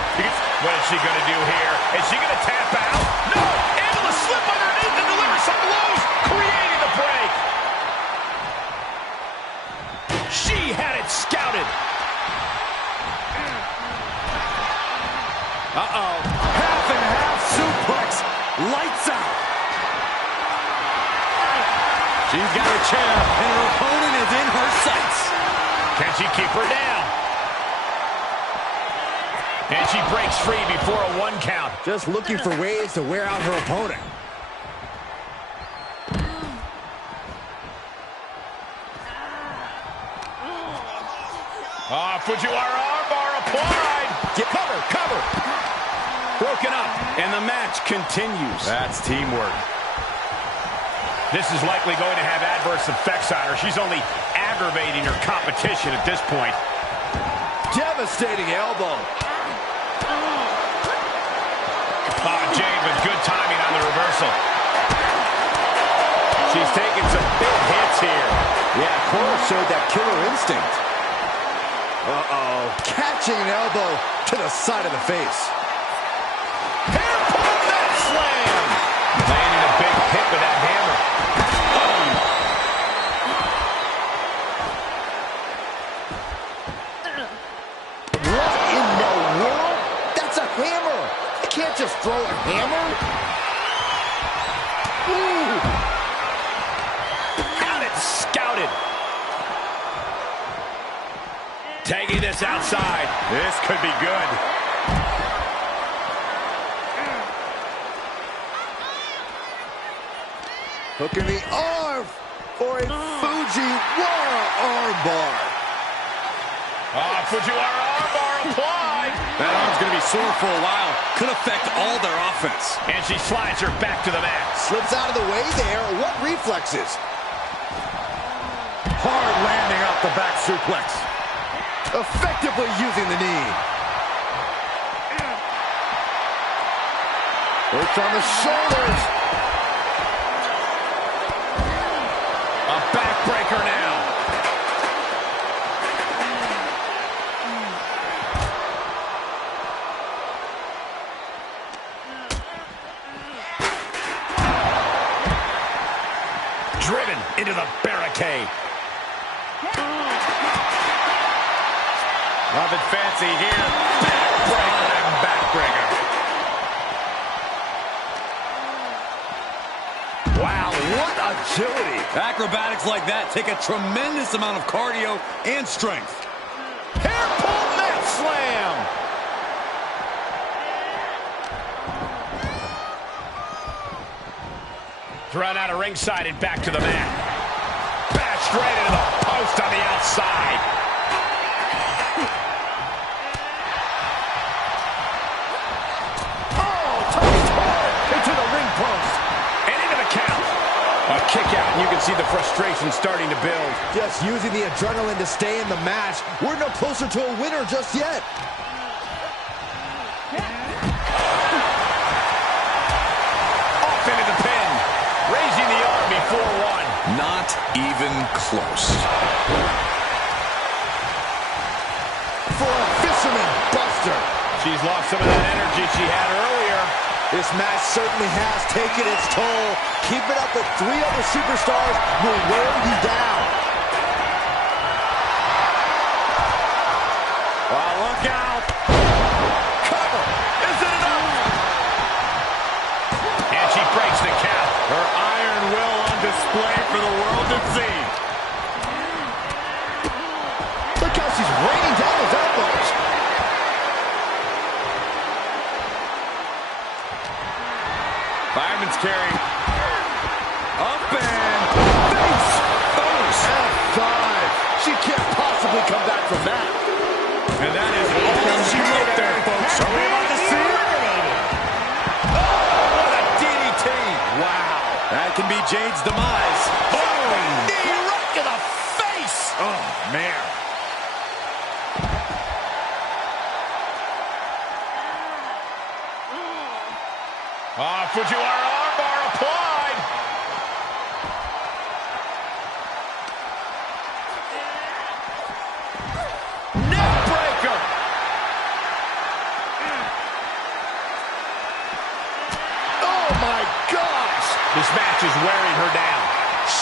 What is she going to do here? Is she going to tap out? No! Able to slip underneath and deliver some blows, creating the break. She had it scouted. Uh-oh. Half and half suplex. Lights out. She's got her chair, and her opponent is in her sights. Can she keep her down? And she breaks free before a 1 count. Just looking for ways to wear out her opponent. Fujiwara armbar applied. Get cover. Broken up. And the match continues. That's teamwork. This is likely going to have adverse effects on her. She's only aggravating her competition at this point. Devastating elbow. Jade with good timing on the reversal. She's taking some big hits here. Yeah, Cora showed that killer instinct. Catching an elbow to the side of the face. Hairpin that slam. Landing a big hit with that hammer. What in the world? That's a hammer. You can't just throw a hammer. Ooh. Got it scouted. Tagging this outside. This could be good. Hooking the arm for a Fujiwara armbar. Fujiwara armbar applied. That arm's going to be sore for a while. Could affect all their offense. And she slides her back to the mat. Slips out of the way there. What reflexes? Hard landing off the back suplex. Effectively using the knee. Works on the shoulders. A backbreaker now. Driven into the barricade. Nothing fancy here. Backbreaker. Wow, what agility. Acrobatics like that take a tremendous amount of cardio and strength. Hairpin mat slam. Thrown out of ringside and back to the mat. Bashed right into the post on the outside. Into the ring post. And into the count. A kick out, and you can see the frustration starting to build. Just using the adrenaline to stay in the match. We're no closer to a winner just yet. Off into the pin. Raising the arm before 1. Not even close. For a fisherman buster. She's lost some of that energy she had earlier. This match certainly has taken its toll. Keep it up with 3 other superstars will wear you down. Oh, look out. Cover. Is it enough? And she breaks the count. Her iron will on display for the world to see. Look how she's raining down those elbows. Fireman's carry. Up and face first. F5. She can't possibly come back from that. And that is all she wrote there, folks. Are we about to see it? What a DDT. Wow. That can be Jade's demise. Boom. Knee right to the face. Oh, man. Fujiwara armbar applied. Neck breaker. Oh, my gosh. This match is wearing her down.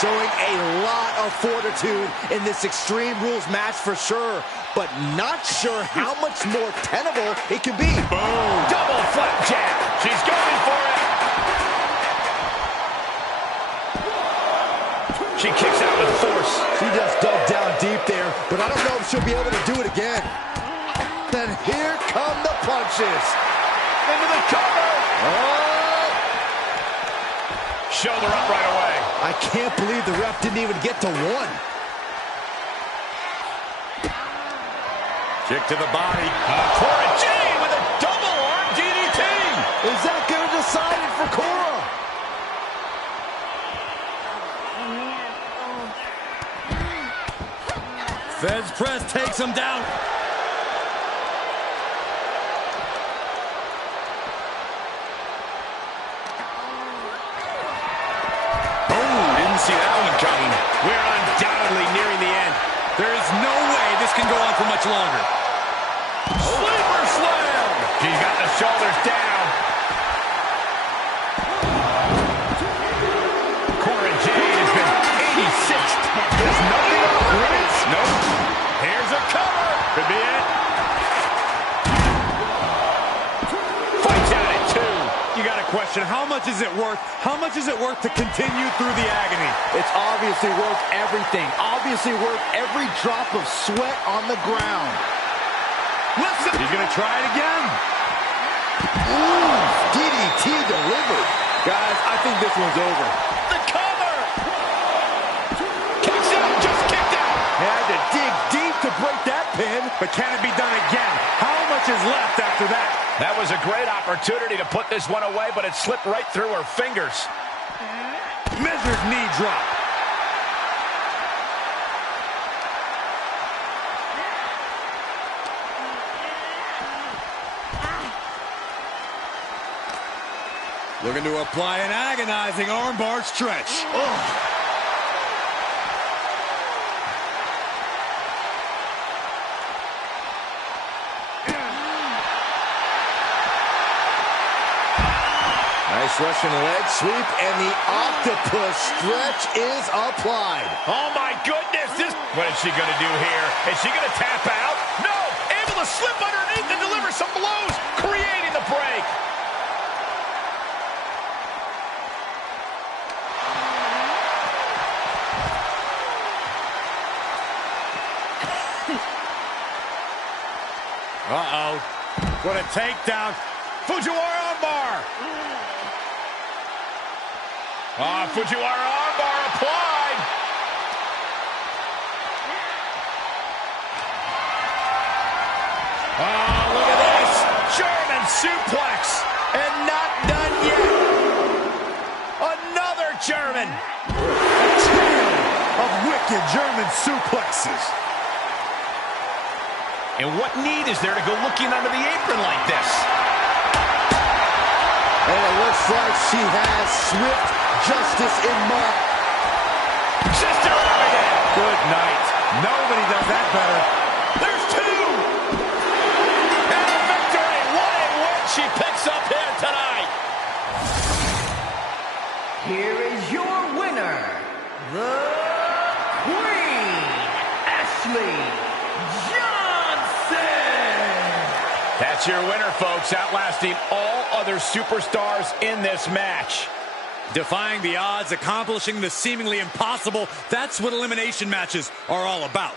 Showing a lot of fortitude in this Extreme Rules match for sure, but not sure how much more tenable it can be. Boom. Double flapjack. She's going for it. She kicks out with force. She just dug down deep there, but I don't know if she'll be able to do it again. Then here come the punches. Into the cover. Oh, Shoulder up right away. I can't believe the ref didn't even get to one. Kick to the body. Cora Jade with a double arm DDT. Is that going to decide it for Cora? Fez press takes him down. Didn't see that one coming. We're undoubtedly nearing the end. There is no way this can go on for much longer. Sleeper slam. She's got the shoulders down. Cora Jade has been 86th. There's nothing on the limits. Nope. Here's a cover. Could be it. Fights out at 2. You got to question, how much is it worth? How much is it worth to continue through the agony? It's obviously worth everything. Obviously worth every drop of sweat on the ground. Listen. He's going to try it again. Ooh, DDT delivered. Guys, I think this one's over. The cover. Kicks out. Just kicked out. Had to dig deep to break that pin, but can it be done again? How much is left after that? That was a great opportunity to put this one away, but it slipped right through her fingers. Measured knee drop. Looking to apply an agonizing armbar stretch. Oh. Nice Russian leg sweep, and the octopus stretch is applied. Oh, my goodness. What is she going to do here? Is she going to tap out? No! Able to slip underneath and deliver some blows, creating the break. Uh-oh. What a takedown. Fujiwara armbar. Fujiwara armbar applied. Oh, look at this. German suplex. And not done yet. Another German. Trio of wicked German suplexes. And what need is there to go looking under the apron like this? And it looks like she has swift justice in mind. Sister Abigail. Good night. Nobody does that better. There's 2. And a victory. What a win she picks up here tonight. Here is your winner, the Queen, Ashley Johnson. It's your winner, folks, outlasting all other superstars in this match. Defying the odds, accomplishing the seemingly impossible. That's what elimination matches are all about.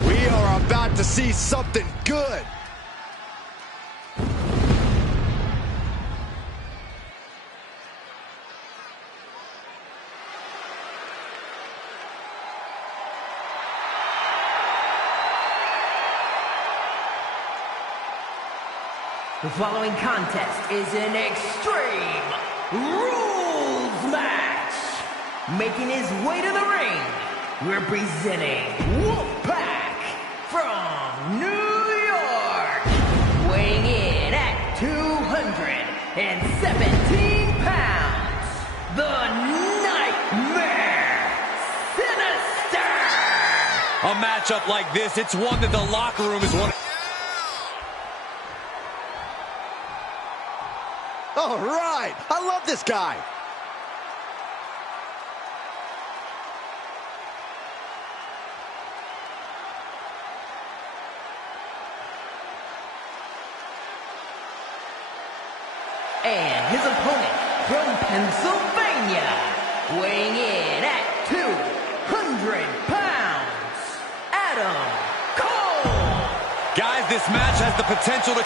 We are about to see something good. The following contest is an Extreme Rules match. Making his way to the ring, representing Wolfpack from New York. Weighing in at 217 pounds, the Nightmare Sinister. A matchup like this, it's one that the locker room is one. All right, I love this guy. And his opponent from Pennsylvania, weighing in at 200 pounds, Adam Cole. Guys, this match has the potential to...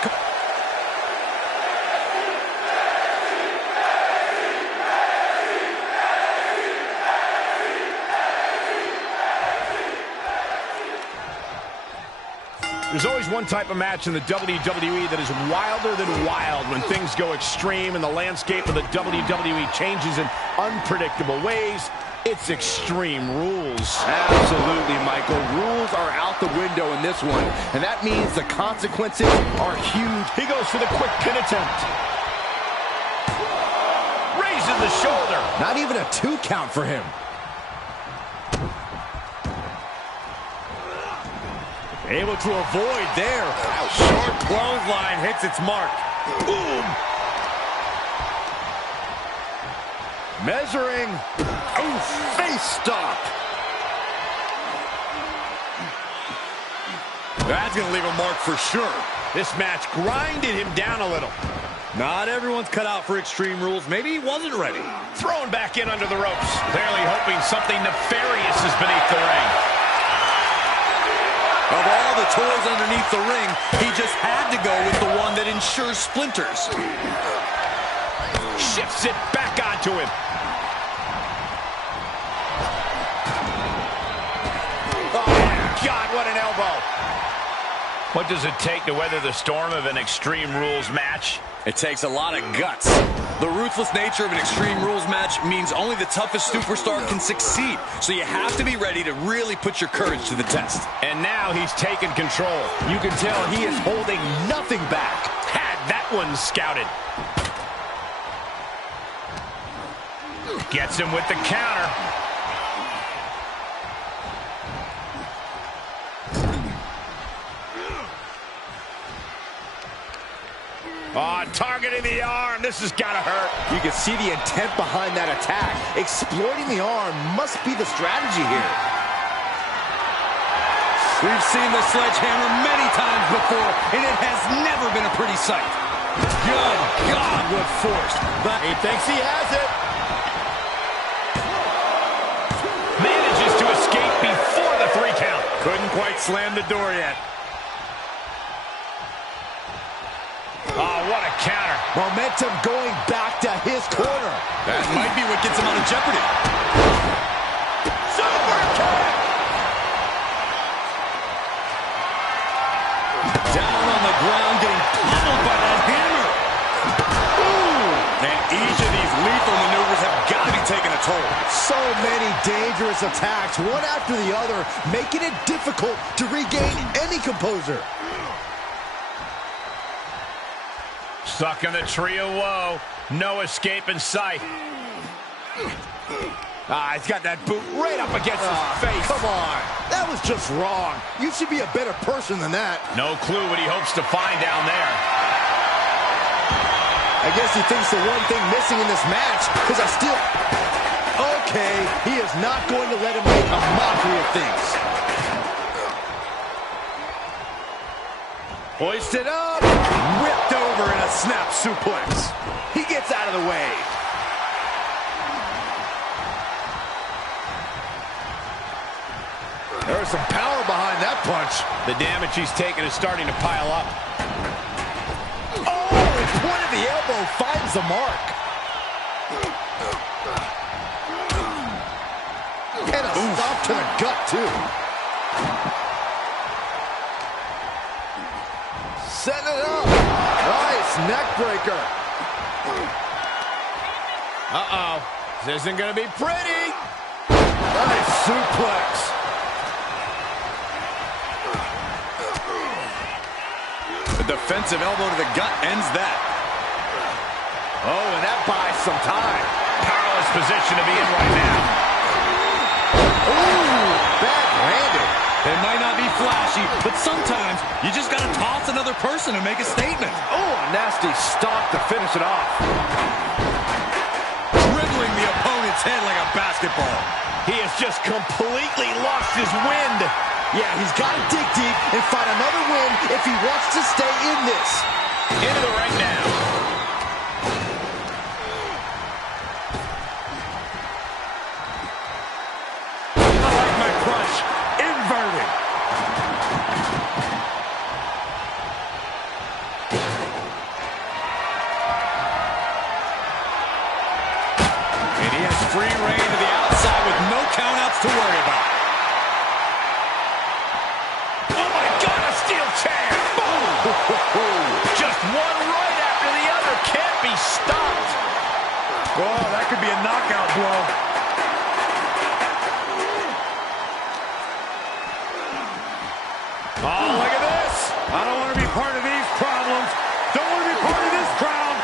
There's always one type of match in the WWE that is wilder than wild when things go extreme and the landscape of the WWE changes in unpredictable ways. It's Extreme Rules. Absolutely, Michael. Rules are out the window in this one, and that means the consequences are huge. He goes for the quick pin attempt. Raising the shoulder. Not even a 2 count for him. Able to avoid there. Short clothesline hits its mark. Boom! Measuring. Oh, face stop. That's going to leave a mark for sure. This match grinded him down a little. Not everyone's cut out for Extreme Rules. Maybe he wasn't ready. Thrown back in under the ropes. Clearly hoping something nefarious is beneath the ring. Of all the toys underneath the ring, he just had to go with the one that ensures splinters. Shifts it back onto him. Oh, God, what an elbow. What does it take to weather the storm of an Extreme Rules match? It takes a lot of guts. The ruthless nature of an Extreme Rules match means only the toughest superstar can succeed. So you have to be ready to really put your courage to the test. And now he's taken control. You can tell he is holding nothing back. Had that one scouted. Gets him with the counter. Oh, targeting the arm. This has got to hurt. You can see the intent behind that attack. Exploiting the arm must be the strategy here. We've seen the sledgehammer many times before, and it has never been a pretty sight. Good God, what force. He thinks he has it. Manages to escape before the 3 count. Couldn't quite slam the door yet. Oh, what a counter. Momentum going back to his corner. That might be what gets him out of jeopardy. Super kick! Down on the ground, getting pummeled by that hammer. Ooh. And each of these lethal maneuvers have got to be taking a toll. So many dangerous attacks, one after the other, making it difficult to regain any composure. Stuck in the tree of woe. No escape in sight. He's got that boot right up against his face. Come on. That was just wrong. You should be a better person than that. No clue what he hopes to find down there. I guess he thinks the one thing missing in this match is a steal. Okay, he is not going to let him make a mockery of things. Hoisted up, whipped over in a snap suplex. He gets out of the way. There's some power behind that punch. The damage he's taken is starting to pile up. Oh, the point of the elbow finds the mark. And a stop to the gut, too. Setting it up. Nice neck breaker. Uh-oh. This isn't going to be pretty. Nice suplex. The defensive elbow to the gut ends that. Oh, and that buys some time. Powerless position to be in right now. Ooh, backhanded. They might not be flashy, but sometimes you just got to toss another person and make a statement. Oh, a nasty stop to finish it off. Dribbling the opponent's head like a basketball. He has just completely lost his wind. Yeah, he's got to dig deep and find another win if he wants to stay in this. Into the ring now. I like my crunch. Inverted. And he has free reign to the outside with no countouts to worry about. Oh my God, a steel chair. Boom. Just one right after the other. Can't be stopped. Oh, that could be a knockout blow. Oh, look at this. I don't want to be part of these problems. Don't want to be part of this crowd.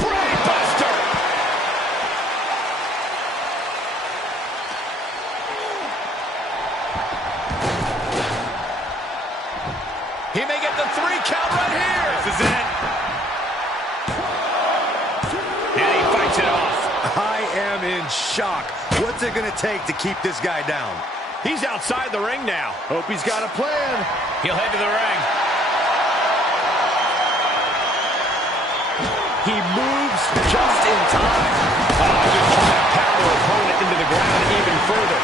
Brainbuster. He may get the 3 count right here. This is it. And he fights it off. I am in shock. What's it going to take to keep this guy down? He's outside the ring now. Hope he's got a plan. He'll head to the ring. He moves just in time. Just trying to pound their opponent into the ground even further.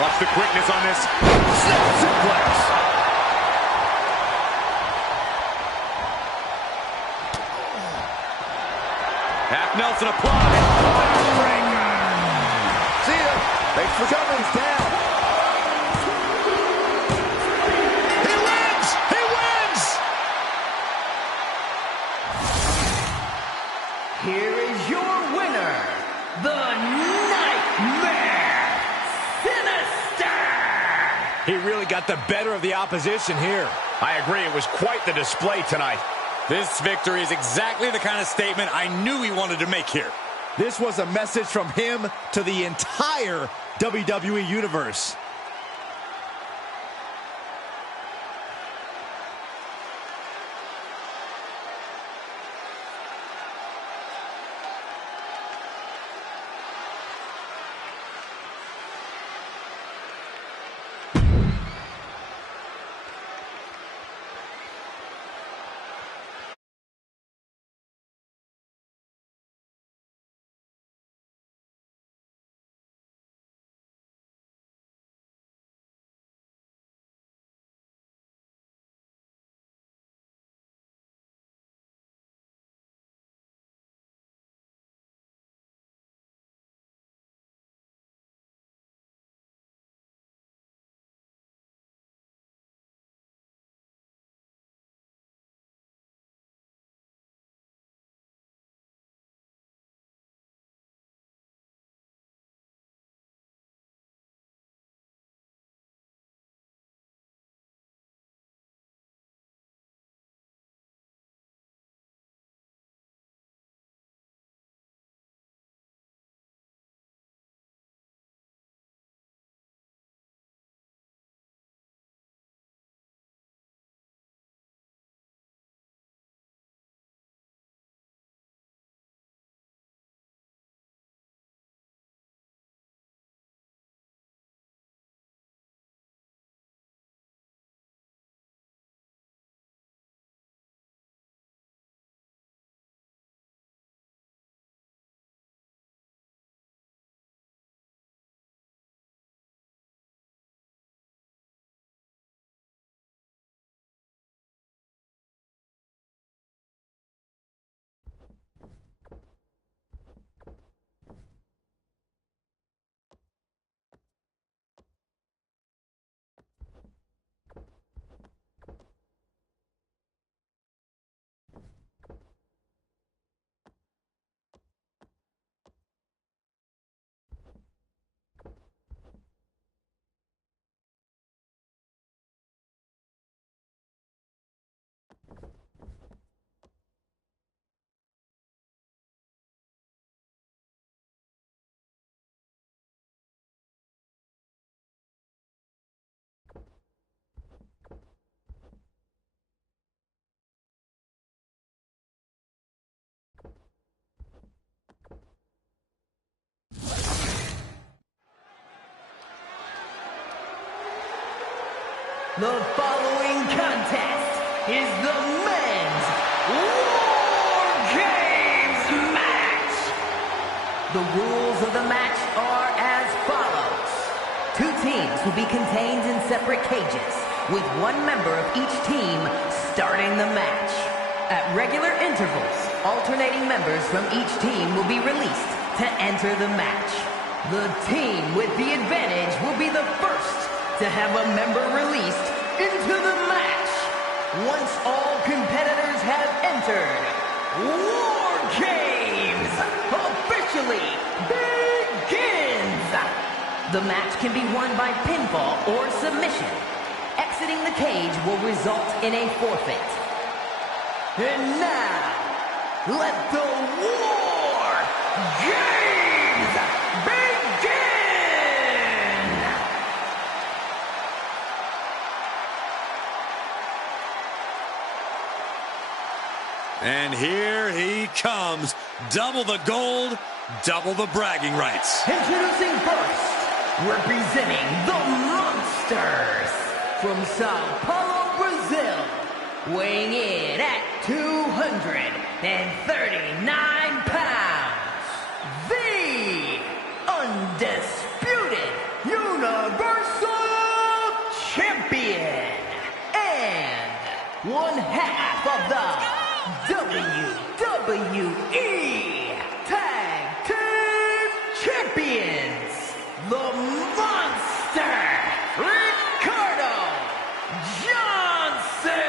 Watch the quickness on this. Snap suplex. Half Nelson applied. See ya. Thanks for coming. He's down. He wins! He wins! Here is your winner, the Nightmare Sinister! He really got the better of the opposition here. I agree, it was quite the display tonight. This victory is exactly the kind of statement I knew he wanted to make here. This was a message from him to the entire WWE Universe. The following contest is the men's War Games match. The rules of the match are as follows. 2 teams will be contained in separate cages, with 1 member of each team starting the match. At regular intervals, alternating members from each team will be released to enter the match. The team with the advantage will be the first to have a member released into the match. Once all competitors have entered, War Games officially begins. The match can be won by pinfall or submission. Exiting the cage will result in a forfeit. And now, let the War Games begin! And here he comes. Double the gold, double the bragging rights. Introducing first, representing the Monsters from Sao Paulo, Brazil, weighing in at 239 pounds, the undisputed Universal Champion, and 1/2 of the WWE Tag Team Champions, the Monster, Ricardo Johnson.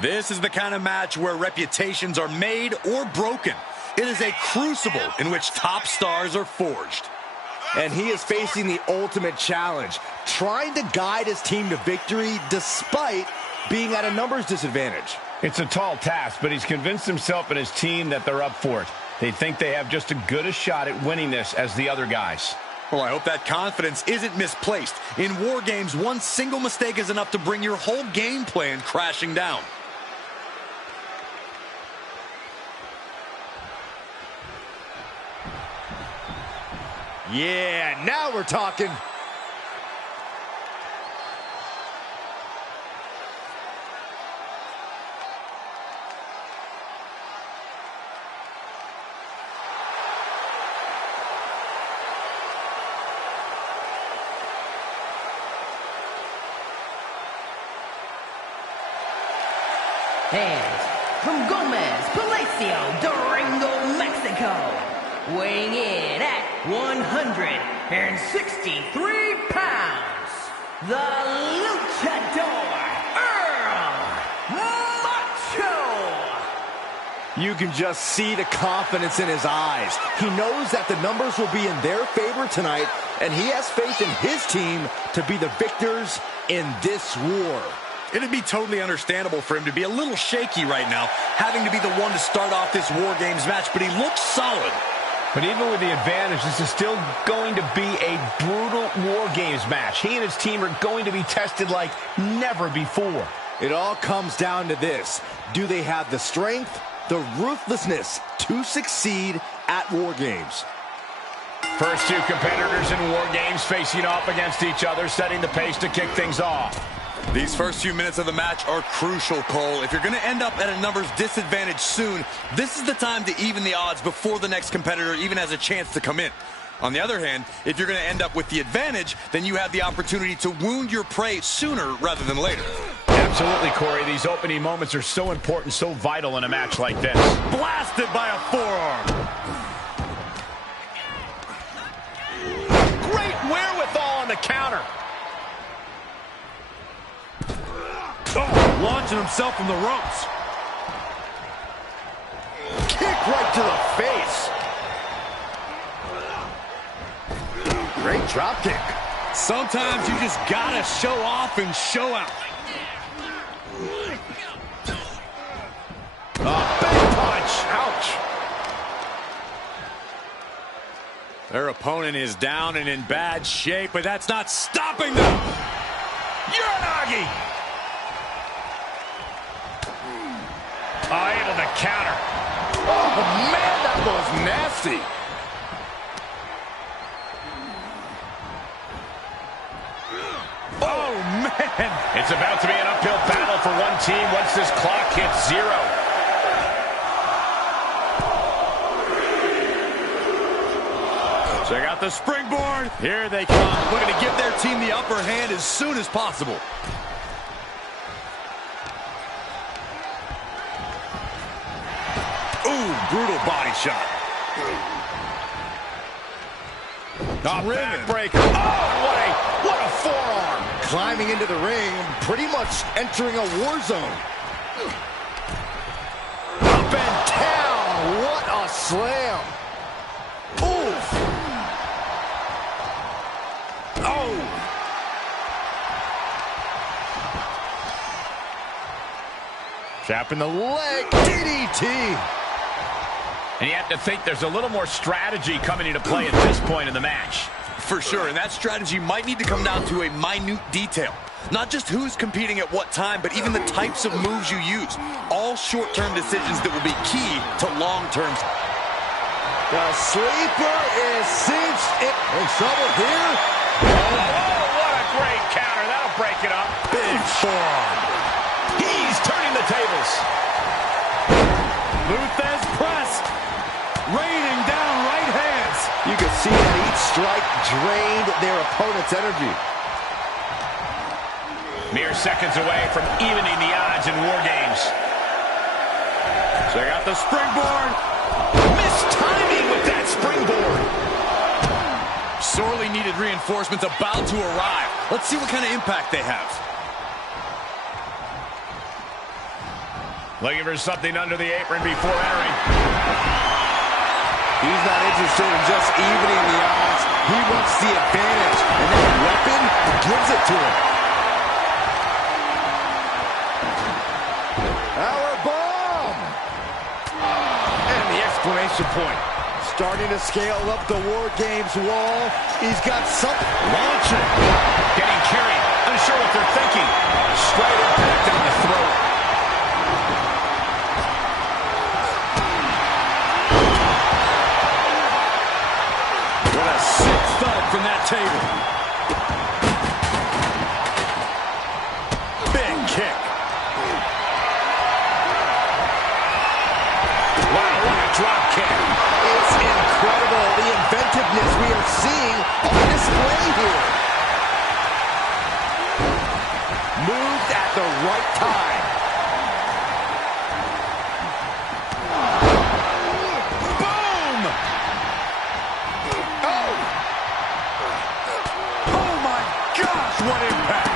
This is the kind of match where reputations are made or broken. It is a crucible in which top stars are forged. And he is facing the ultimate challenge, trying to guide his team to victory despite being at a numbers disadvantage. It's a tall task, but he's convinced himself and his team that they're up for it. They think they have just as good a shot at winning this as the other guys. Well, I hope that confidence isn't misplaced. In War Games, one single mistake is enough to bring your whole game plan crashing down. Yeah, now we're talking. And from Gomez Palacio, Durango, Mexico, weighing in at 163 pounds, the Luchador, Earl Macho. You can just see the confidence in his eyes. He knows that the numbers will be in their favor tonight, and he has faith in his team to be the victors in this war. It'd be totally understandable for him to be a little shaky right now, having to be the one to start off this War Games match, but he looks solid. But even with the advantage, this is still going to be a brutal War Games match. He and his team are going to be tested like never before. It all comes down to this. Do they have the strength, the ruthlessness to succeed at War Games? First 2 competitors in War Games facing off against each other, setting the pace to kick things off. These first few minutes of the match are crucial, Cole. If you're going to end up at a numbers disadvantage soon, this is the time to even the odds before the next competitor even has a chance to come in. On the other hand, if you're going to end up with the advantage, then you have the opportunity to wound your prey sooner rather than later. Absolutely, Corey. These opening moments are so important, so vital in a match like this. Blasted by a forearm. Great wherewithal on the counter. Oh, launching himself from the ropes. Kick right to the face. Great drop kick. Sometimes you just gotta show off and show out. Big punch. Ouch. Their opponent is down and in bad shape, but that's not stopping them. Uranagi. Able to counter. Oh, man, that was nasty. Oh, And it's about to be an uphill battle for one team once this clock hits 0. check out the springboard. Here they come, looking to give their team the upper hand as soon as possible. Ooh, brutal body shot. Backbreaker. Oh, what a forearm. Climbing into the ring, pretty much entering a war zone. Up and down, what a slam. Oof. Oh. Trapping the leg, DDT. And you have to think there's a little more strategy coming into play at this point in the match. For sure, and that strategy might need to come down to a minute detail. Not just who's competing at what time, but even the types of moves you use. All short-term decisions that will be key to long-term. The sleeper is cinched. In trouble here. Oh, what a great counter. That'll break it up. Big forearm. He's turning the tables. Lou Thesz pressed. Raining down right hands. You can see that each strike drained their opponent's energy. Mere seconds away from evening the odds in War Games. Check out the springboard. Missed timing with that springboard. Sorely needed reinforcements about to arrive. Let's see what kind of impact they have. Looking for something under the apron before entering. He's not interested in just evening the odds. He wants the advantage, and that weapon gives it to him. Powerbomb! And the exclamation point. Starting to scale up the War Games wall. He's got something. Launching. Getting carried. Unsure what they're thinking. Straight impact on the throat. What a sick thud from that table. Big kick. Wow, what a drop kick. It's incredible, the inventiveness we are seeing on display here. Moved at the right time. Boom! Oh! Oh my gosh, what impact!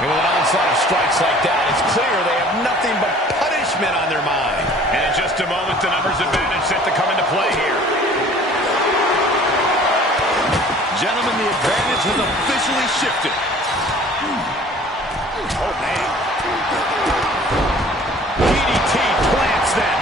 And with an onslaught of strikes like that, it's clear they have nothing but punishment on their mind. And in just a moment, the numbers advantage set to come into play here. Gentlemen, the advantage has officially shifted. Oh, man. DDT plants them.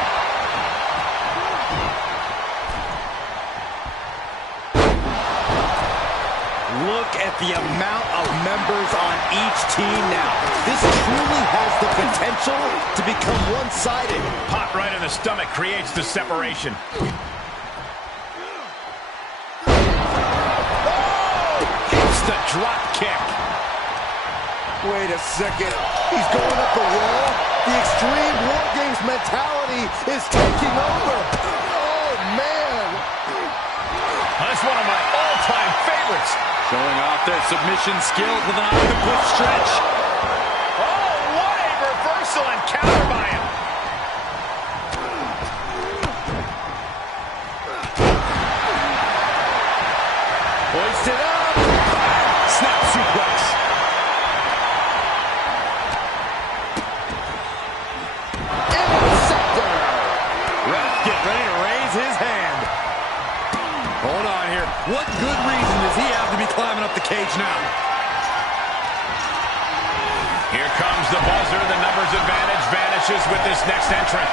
Look at the amount of members on each team now. This truly has the potential to become one-sided. Pop right in the stomach creates the separation. Hits the drop kick. Wait a second. He's going up the wall. The Extreme War Games mentality is taking over. Oh, man. That's one of my all-time favorites. Showing off their submission skills with an octopus stretch. Oh, what a reversal and counter by him. Hoisted up. Snap suplex. Interceptor. Ref get ready to raise his hand. Hold on here. What good reason does he have to be climbing up the cage now? Here comes the buzzer. The numbers advantage vanishes with this next entrant.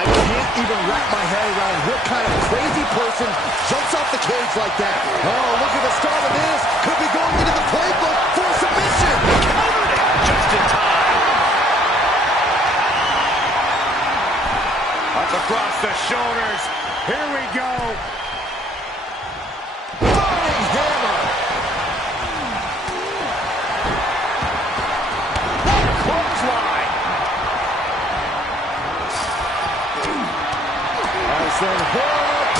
I can't even wrap my head around what kind of crazy person jumps off the cage like that. Oh, look at the start of this. Could be going into the playbook for a submission. Countered it just in time. Up across the shoulders. Here we go. wrestling hook.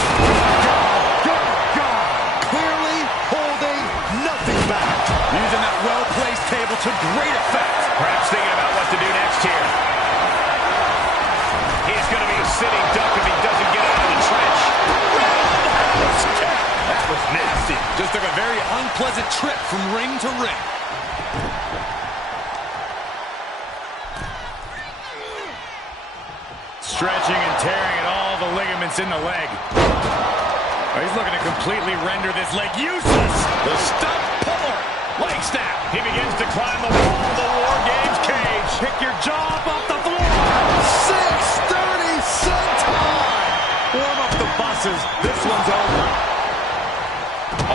God. Clearly holding nothing back. Using that well-placed table to great effect. Perhaps thinking about what to do next here. He's going to be a sitting duck if he doesn't get out of the trench. Roundhouse kick. That was nasty. Just took a very unpleasant trip from ring to ring. Stretching and tearing at all the ligaments in the leg. Oh, he's looking to completely render this leg useless. The stump puller. Leg snap. He begins to climb the wall of the War Games cage. Pick your jaw up off the floor. 6:30 senton. Warm up the buses. This one's over.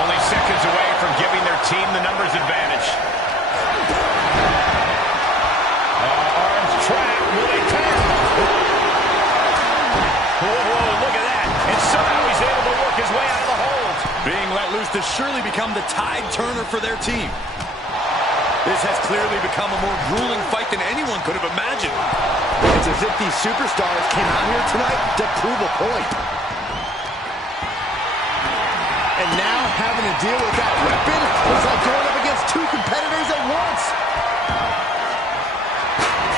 Only seconds away from giving their team the numbers advantage. Arms track. Will they tap? Whoa, look at that. And somehow he's able to work his way out of the hold. Being let loose to surely become the tide turner for their team. This has clearly become a more grueling fight than anyone could have imagined. It's as if these superstars came out here tonight to prove a point. And now having to deal with that weapon was like going up against two competitors at once.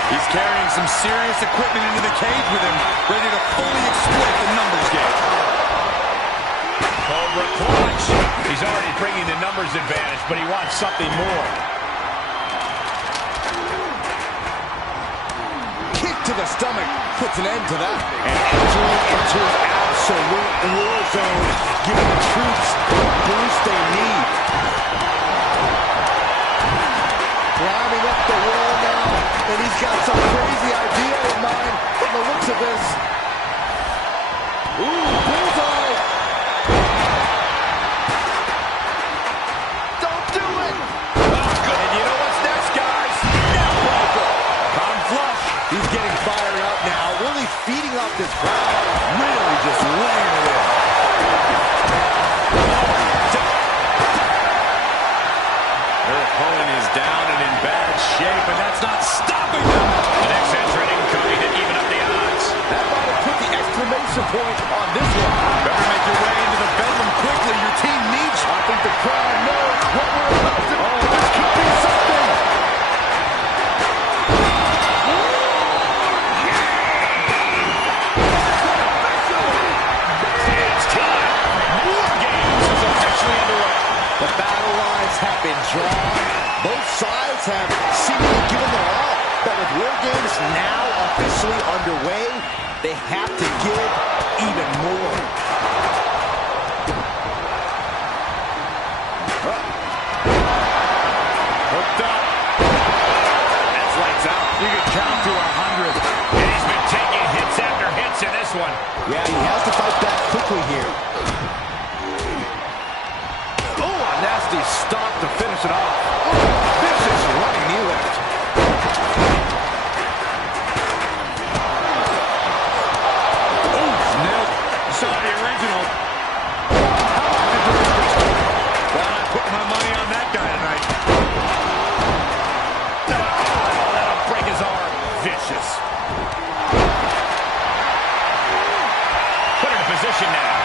He's carrying some serious equipment into the cage with him, ready to fully exploit the numbers game. Cobra clutch. He's already bringing the numbers advantage, but he wants something more. Kick to the stomach puts an end to that. And entering into an absolute war zone, giving the troops the boost they need. Climbing up the wall now, and he's got some crazy idea in mind from the looks of this. Ooh, bullseye! Don't do it! And you know what's next, guys? Neckbreaker. Con flush. He's getting fired up now, really feeding off this crowd. Really just laying it in. Their opponent is down and in bad shape, and that's not stopping them. The next entrant incoming to even up the odds. That might have put the exclamation point on this one. Better make your way into the bedroom quickly. Your team needs you. I think the crowd knows what we're about to do. Oh, this could be something. It's time. War Games is officially underway. The battle lines have been drawn. Both sides have seemingly given their all. But with War Games now officially underway, they have to give even more. Hooked up. That's lights out. You can count to 100. And he's been taking hits after hits in this one. Yeah, he has to fight back quickly here. Oh, a nasty stop to finish it off. Vicious running knee lift. Oh, nailed it. Saw the original. Well, I put my money on that guy tonight. Oh, that'll break his arm. Vicious. Put in a position now.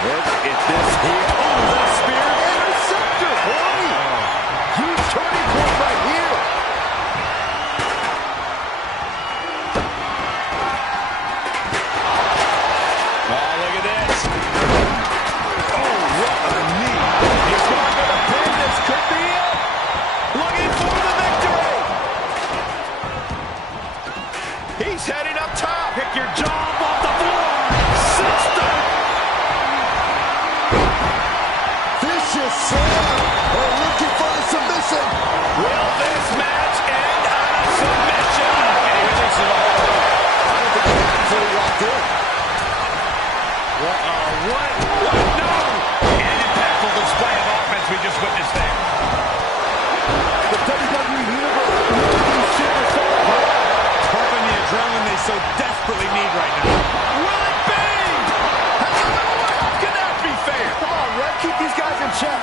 Look at this here. Oh, the spear interceptor, boy. Huge turning point right here. Oh, look at this. Oh, what a knee. He's going for the pin. This could be it. Looking for the victory. He's heading up top. Pick your jaw up off the floor. Sister. Vicious slam. They're looking for the submission. Will this match end on a submission? And he releases the hold. I don't think he's absolutely locked in. What? No! And an impactful display of offense we just witnessed there. The WWE Universe really needs superstars. Pumping the adrenaline they so desperately need right now. Will it be? How can that be fair? Come on, Red, keep these guys in check.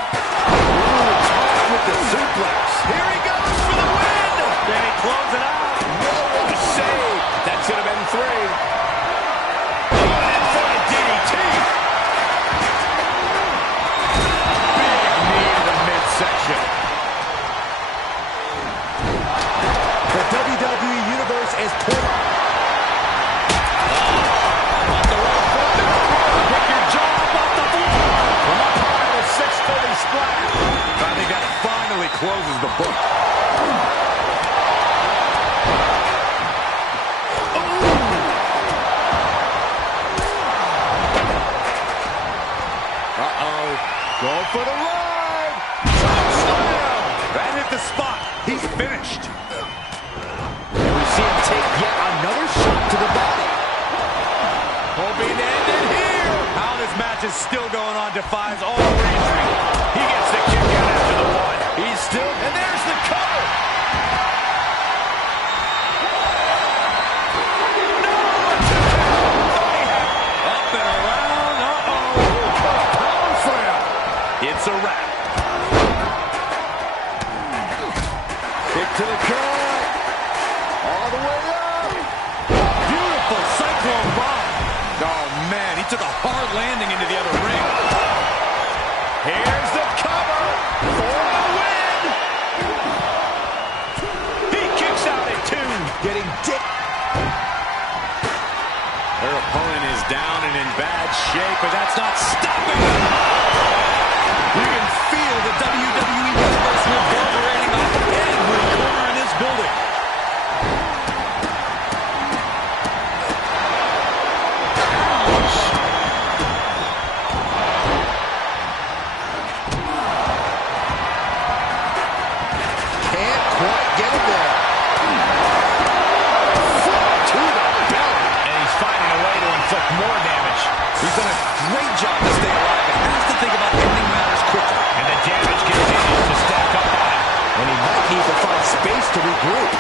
Uh-oh. Going for the ride. That hit the spot. He's finished. And we see him take yet another shot to the body. Hoping to end it here. How this match is still going on defies all reasoning. He gets the kick out after the one. He's still, and there's the cover. Up and around. Uh-oh. Power slam. It's a wrap. Kick to the cut. All the way up. Beautiful cyclone bomb. Oh, man, he took a hard landing into the other ring. Here's the cover for the win. He kicks out at 2. Getting dipped. Their opponent is down and in bad shape, but that's not stopping them. You can feel the WWE Universe reverberating off every corner in this building. Can't quite get it there. Foot to the belly. And he's finding a way to inflict more damage. He's done a great job to stay alive and has to think about ending matters quickly. And the damage continues to stack up on him. And he might need to find space to regroup.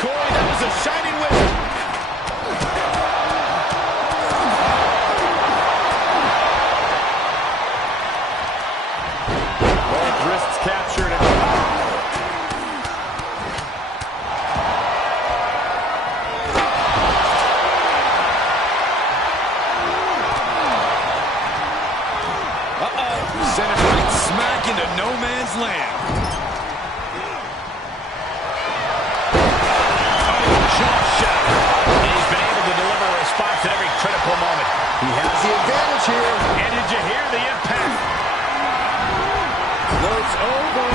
Corey, that was a shining whistle. Both wrists captured and sent it right smack into no man's land. Jaw shot. He's been able to deliver a response at every critical moment. He has the advantage here. And did you hear the impact? Floats over.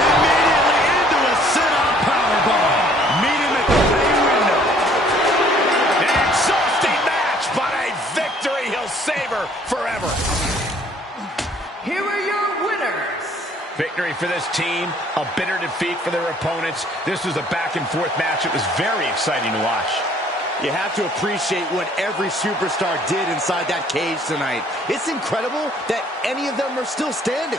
Immediately into a sit-out powerbomb. Meet him at the pay window. An exhausting match, but a victory he'll savor forever. Here are your winners. Victory for this team, a bitter defeat for their opponents. This was a back-and-forth match. It was very exciting to watch. You have to appreciate what every superstar did inside that cage tonight. It's incredible that any of them are still standing.